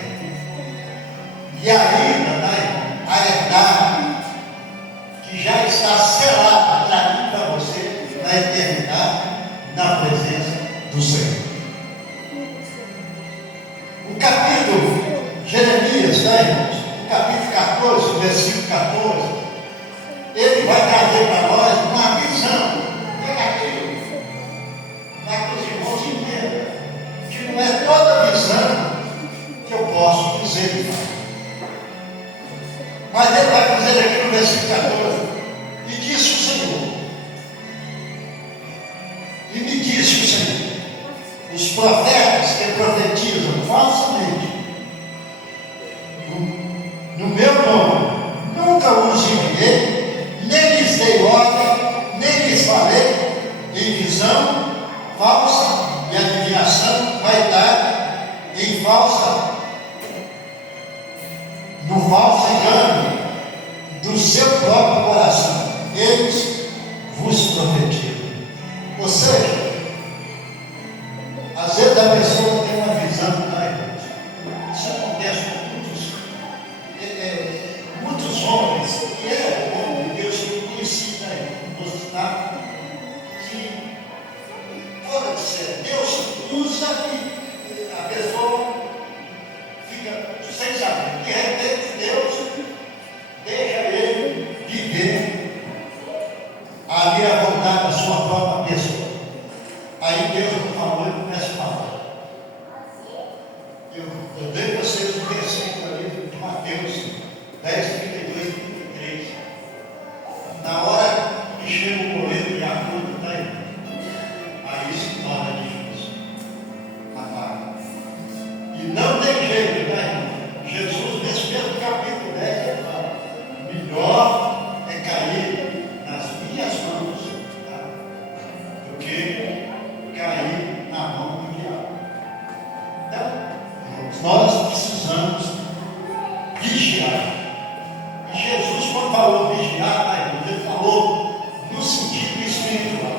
O capítulo Jeremias, né, irmãos? O capítulo 14, versículo 14, ele vai trazer para nós uma visão negativa, para que os irmãos entendam que não é toda visão que eu posso dizer. Mas ele vai dizer aqui no versículo 14: e disse o Senhor, e me disse o Senhor, os profetas que profetizam falsamente no meu nome, nunca os enviei, nem lhes dei ordem, nem lhes falei em visão falsa e adivinhação, vaidade, em falsa, no falso engano do seu próprio coração, eles vos profetizam. Ou seja, às vezes a pessoa tem uma visão, tá, irmãos? Isso acontece com muitos homens, e é o homem de Deus que eu conheci, tá, irmãos? Que pode ser, Deus usa e a pessoa fica sem saber. De repente, Deus deixa ele viver ali à vontade da sua própria pessoa. Aí Deus não falou, ele começa a falar. Eu dei para vocês um versículo ali de Mateus 10, 32 e 33. Na hora que chega o momento de acordo, tá aí. Aí se torna difícil. E não tem jeito, tá, irmão? Jesus, nesse mesmo capítulo 10, ele fala: melhor é cair nas minhas mãos, tá, do que cair na mão do diabo. Então, nós precisamos vigiar. E Jesus, quando falou vigiar, tá, irmão, ele falou no sentido espiritual.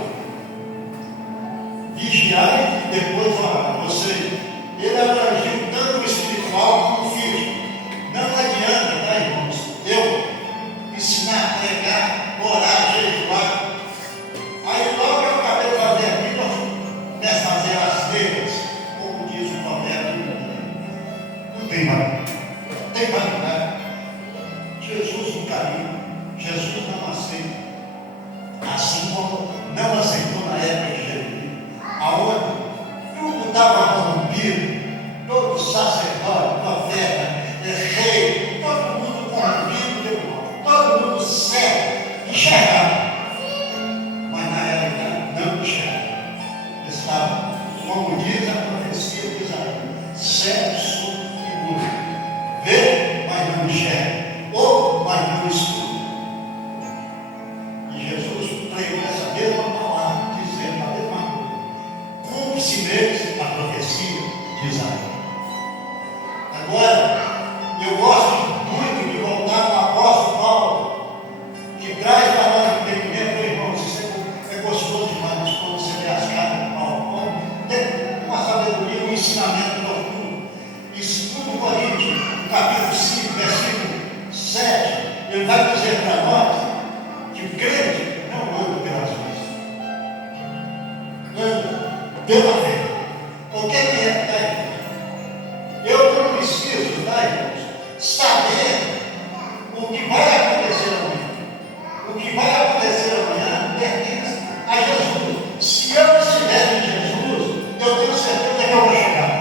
Vigiar e depois orar. Ou seja, ele abrangiu tanto o espiritual como o físico. Não adianta, tá, irmãos, eu ensinar a pregar, orar, jejuar. Aí logo eu acabei de fazer aqui, nós começamos a fazer as negras, como diz o provérbio. Não tem mais. Não tem mais nada. Jesus não caiu. Jesus não aceita. Assim como não aceitou na época de Jesus, aonde tudo estava corrompido, todo sacerdote, profeta, rei, todo mundo corrompido, todo mundo cego, enxergado. Mas na realidade não enxergava. Estava, como diz a profecia de Isaías, cego, surdo e mudo. Vê, mas não enxerga. Ouve, mas não escuta. E Jesus pregou essa mesma palavra, dizendo a mesma coisa. Cumpre-se mesmo a profecia de Isaías. Agora, eu gosto muito de voltar ao apóstolo Paulo, que traz para nós entendimento, irmãos. Isso é gostoso demais quando você vê as cartas de Paulo. Tem uma sabedoria, um ensinamento profundo. Isso tudo Coríntios, no capítulo 5, versículo 7, ele vai dizer para nós que o crente não anda pelas vistas, anda pela fé. O que é, tá, irmãos? Eu não preciso, tá, irmãos, saber o que vai acontecer amanhã. O que vai acontecer amanhã pertence a Jesus. Se eu estiver em Jesus, eu tenho certeza que eu vou chegar.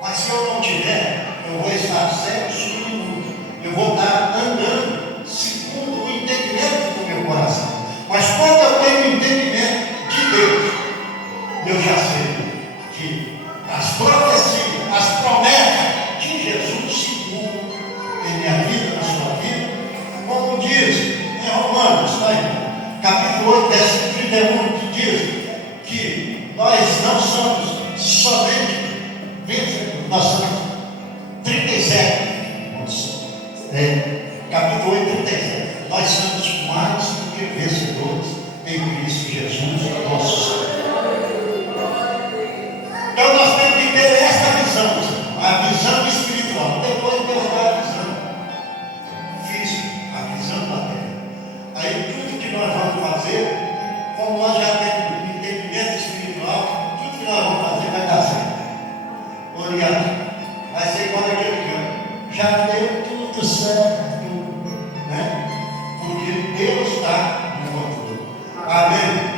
Mas se eu não tiver, eu vou estar cego, surdo e mudo. Eu vou estar andando segundo o entendimento do meu coração. Mas quando eu tenho o entendimento de Deus, eu já sei que as profecias, as promessas de Jesus se cumprem em minha vida, na sua vida, como diz em Romanos, tá aí, capítulo 8, versículo 31, que diz que nós não somos somente vencedores, nós somos 37, capítulo 8, 37. Nós somos mais do que vencedores em Cristo Jesus, nosso Senhor. Então nós temos que ter esta visão, a visão espiritual. Depois Deus dá a visão física, a visão da terra. Aí tudo que nós vamos fazer, como nós já temos entendimento espiritual, tudo que nós vamos fazer vai dar certo. olhar. Vai ser igual aquele canto. Já deu tudo certo, né? Porque Deus está no controle. Amém?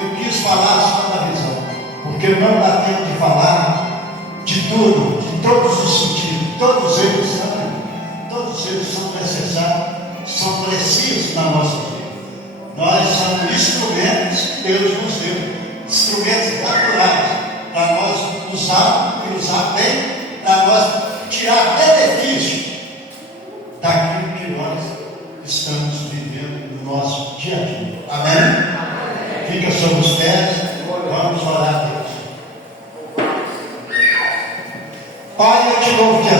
Eu quis falar só da visão, porque não dá tempo de falar de tudo, de todos os sentidos. Todos eles são necessários, são precisos na nossa vida. Nós somos instrumentos que Deus nos deu, instrumentos naturais, para nós usar e usar bem, para nós tirar benefício daquilo que nós estamos vivendo no nosso dia a dia. Amém? Fica sobre os pés, vamos orar a Deus. Pai, eu te louvo que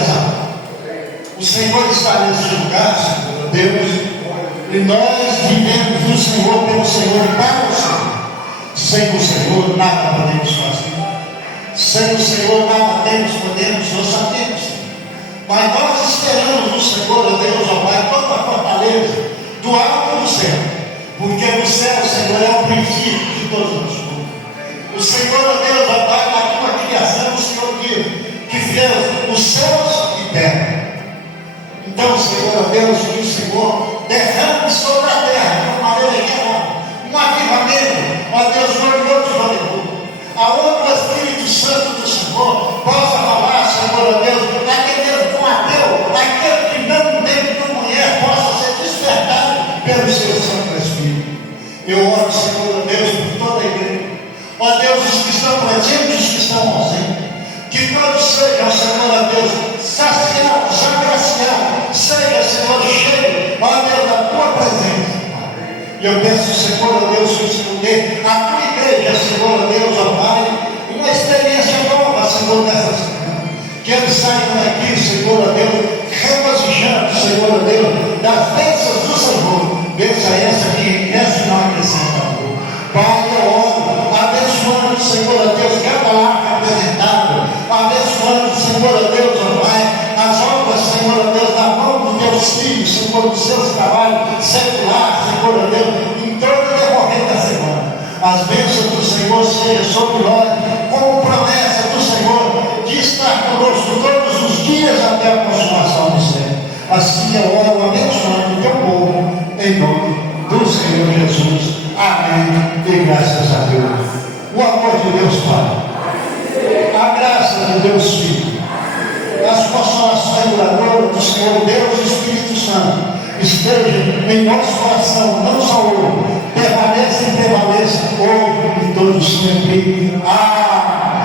o Senhor está nesse lugar, Senhor Deus, e nós vivemos do Senhor, pelo Senhor e para o Senhor. Sem o Senhor nada podemos fazer. Sem o Senhor nada podemos ou sabemos. Mas nós esperamos no Senhor, ó Deus, ó Pai, toda a fortaleza do alto do céu, porque no céu, Senhor, é o princípio de todas as coisas. O Senhor, ó Deus, ó Pai, na tua criação, o Senhor que fez os céus e terra. Então, Senhor, ó Deus, que o Senhor derrame sobre a terra de uma maneira geral, um avivamento, ó Deus, glorioso e valoroso, aonde o Espírito Santo do Senhor possa falar, Senhor, ó Deus, aquele com ateu, aquele que não tem uma mulher, possa ser despertado pelo seu Santo Espírito. Eu oro, Senhor, ó Deus, por toda a igreja, ó Deus, os que estão presentes e os que estão ausentes, que todos sejam, Senhor, ó Deus, saciados, agraciados, seja, Senhor, cheio, ó Deus, da tua presença. E eu peço, Senhor, ó Deus, que o Senhor dê à tua igreja, Senhor, ó Deus, ó Pai, uma experiência nova, Senhor, nessa semana. Que eles saiam daqui, Senhor, ó Deus, regozijando, Senhor, ó Deus, das bênçãos do Senhor. Bênção essa que essa não acrescenta. Pai, eu oro, abençoando, Senhor, ó Deus, cada arca apresentada, abençoando, Senhor, ó Deus, ó Pai, as obras, Senhor, ó Deus, na mão dos teus filhos, Senhor, dos seus trabalhos seculares, Senhor, ó Deus, em todo o decorrer da semana. As bênçãos do Senhor sejam sobre nós, como promessa do Senhor, de estar conosco todos os dias até a consumação do céu. Assim eu oro, abençoando o teu povo, em nome do Senhor Jesus. Amém. E graças a Deus. O amor de Deus Pai, a graça de Deus Filho, as consolações duradouras do Senhor Deus e Espírito Santo estejam em nosso coração, não só hoje, permaneça e prevaleça hoje e todos sempre.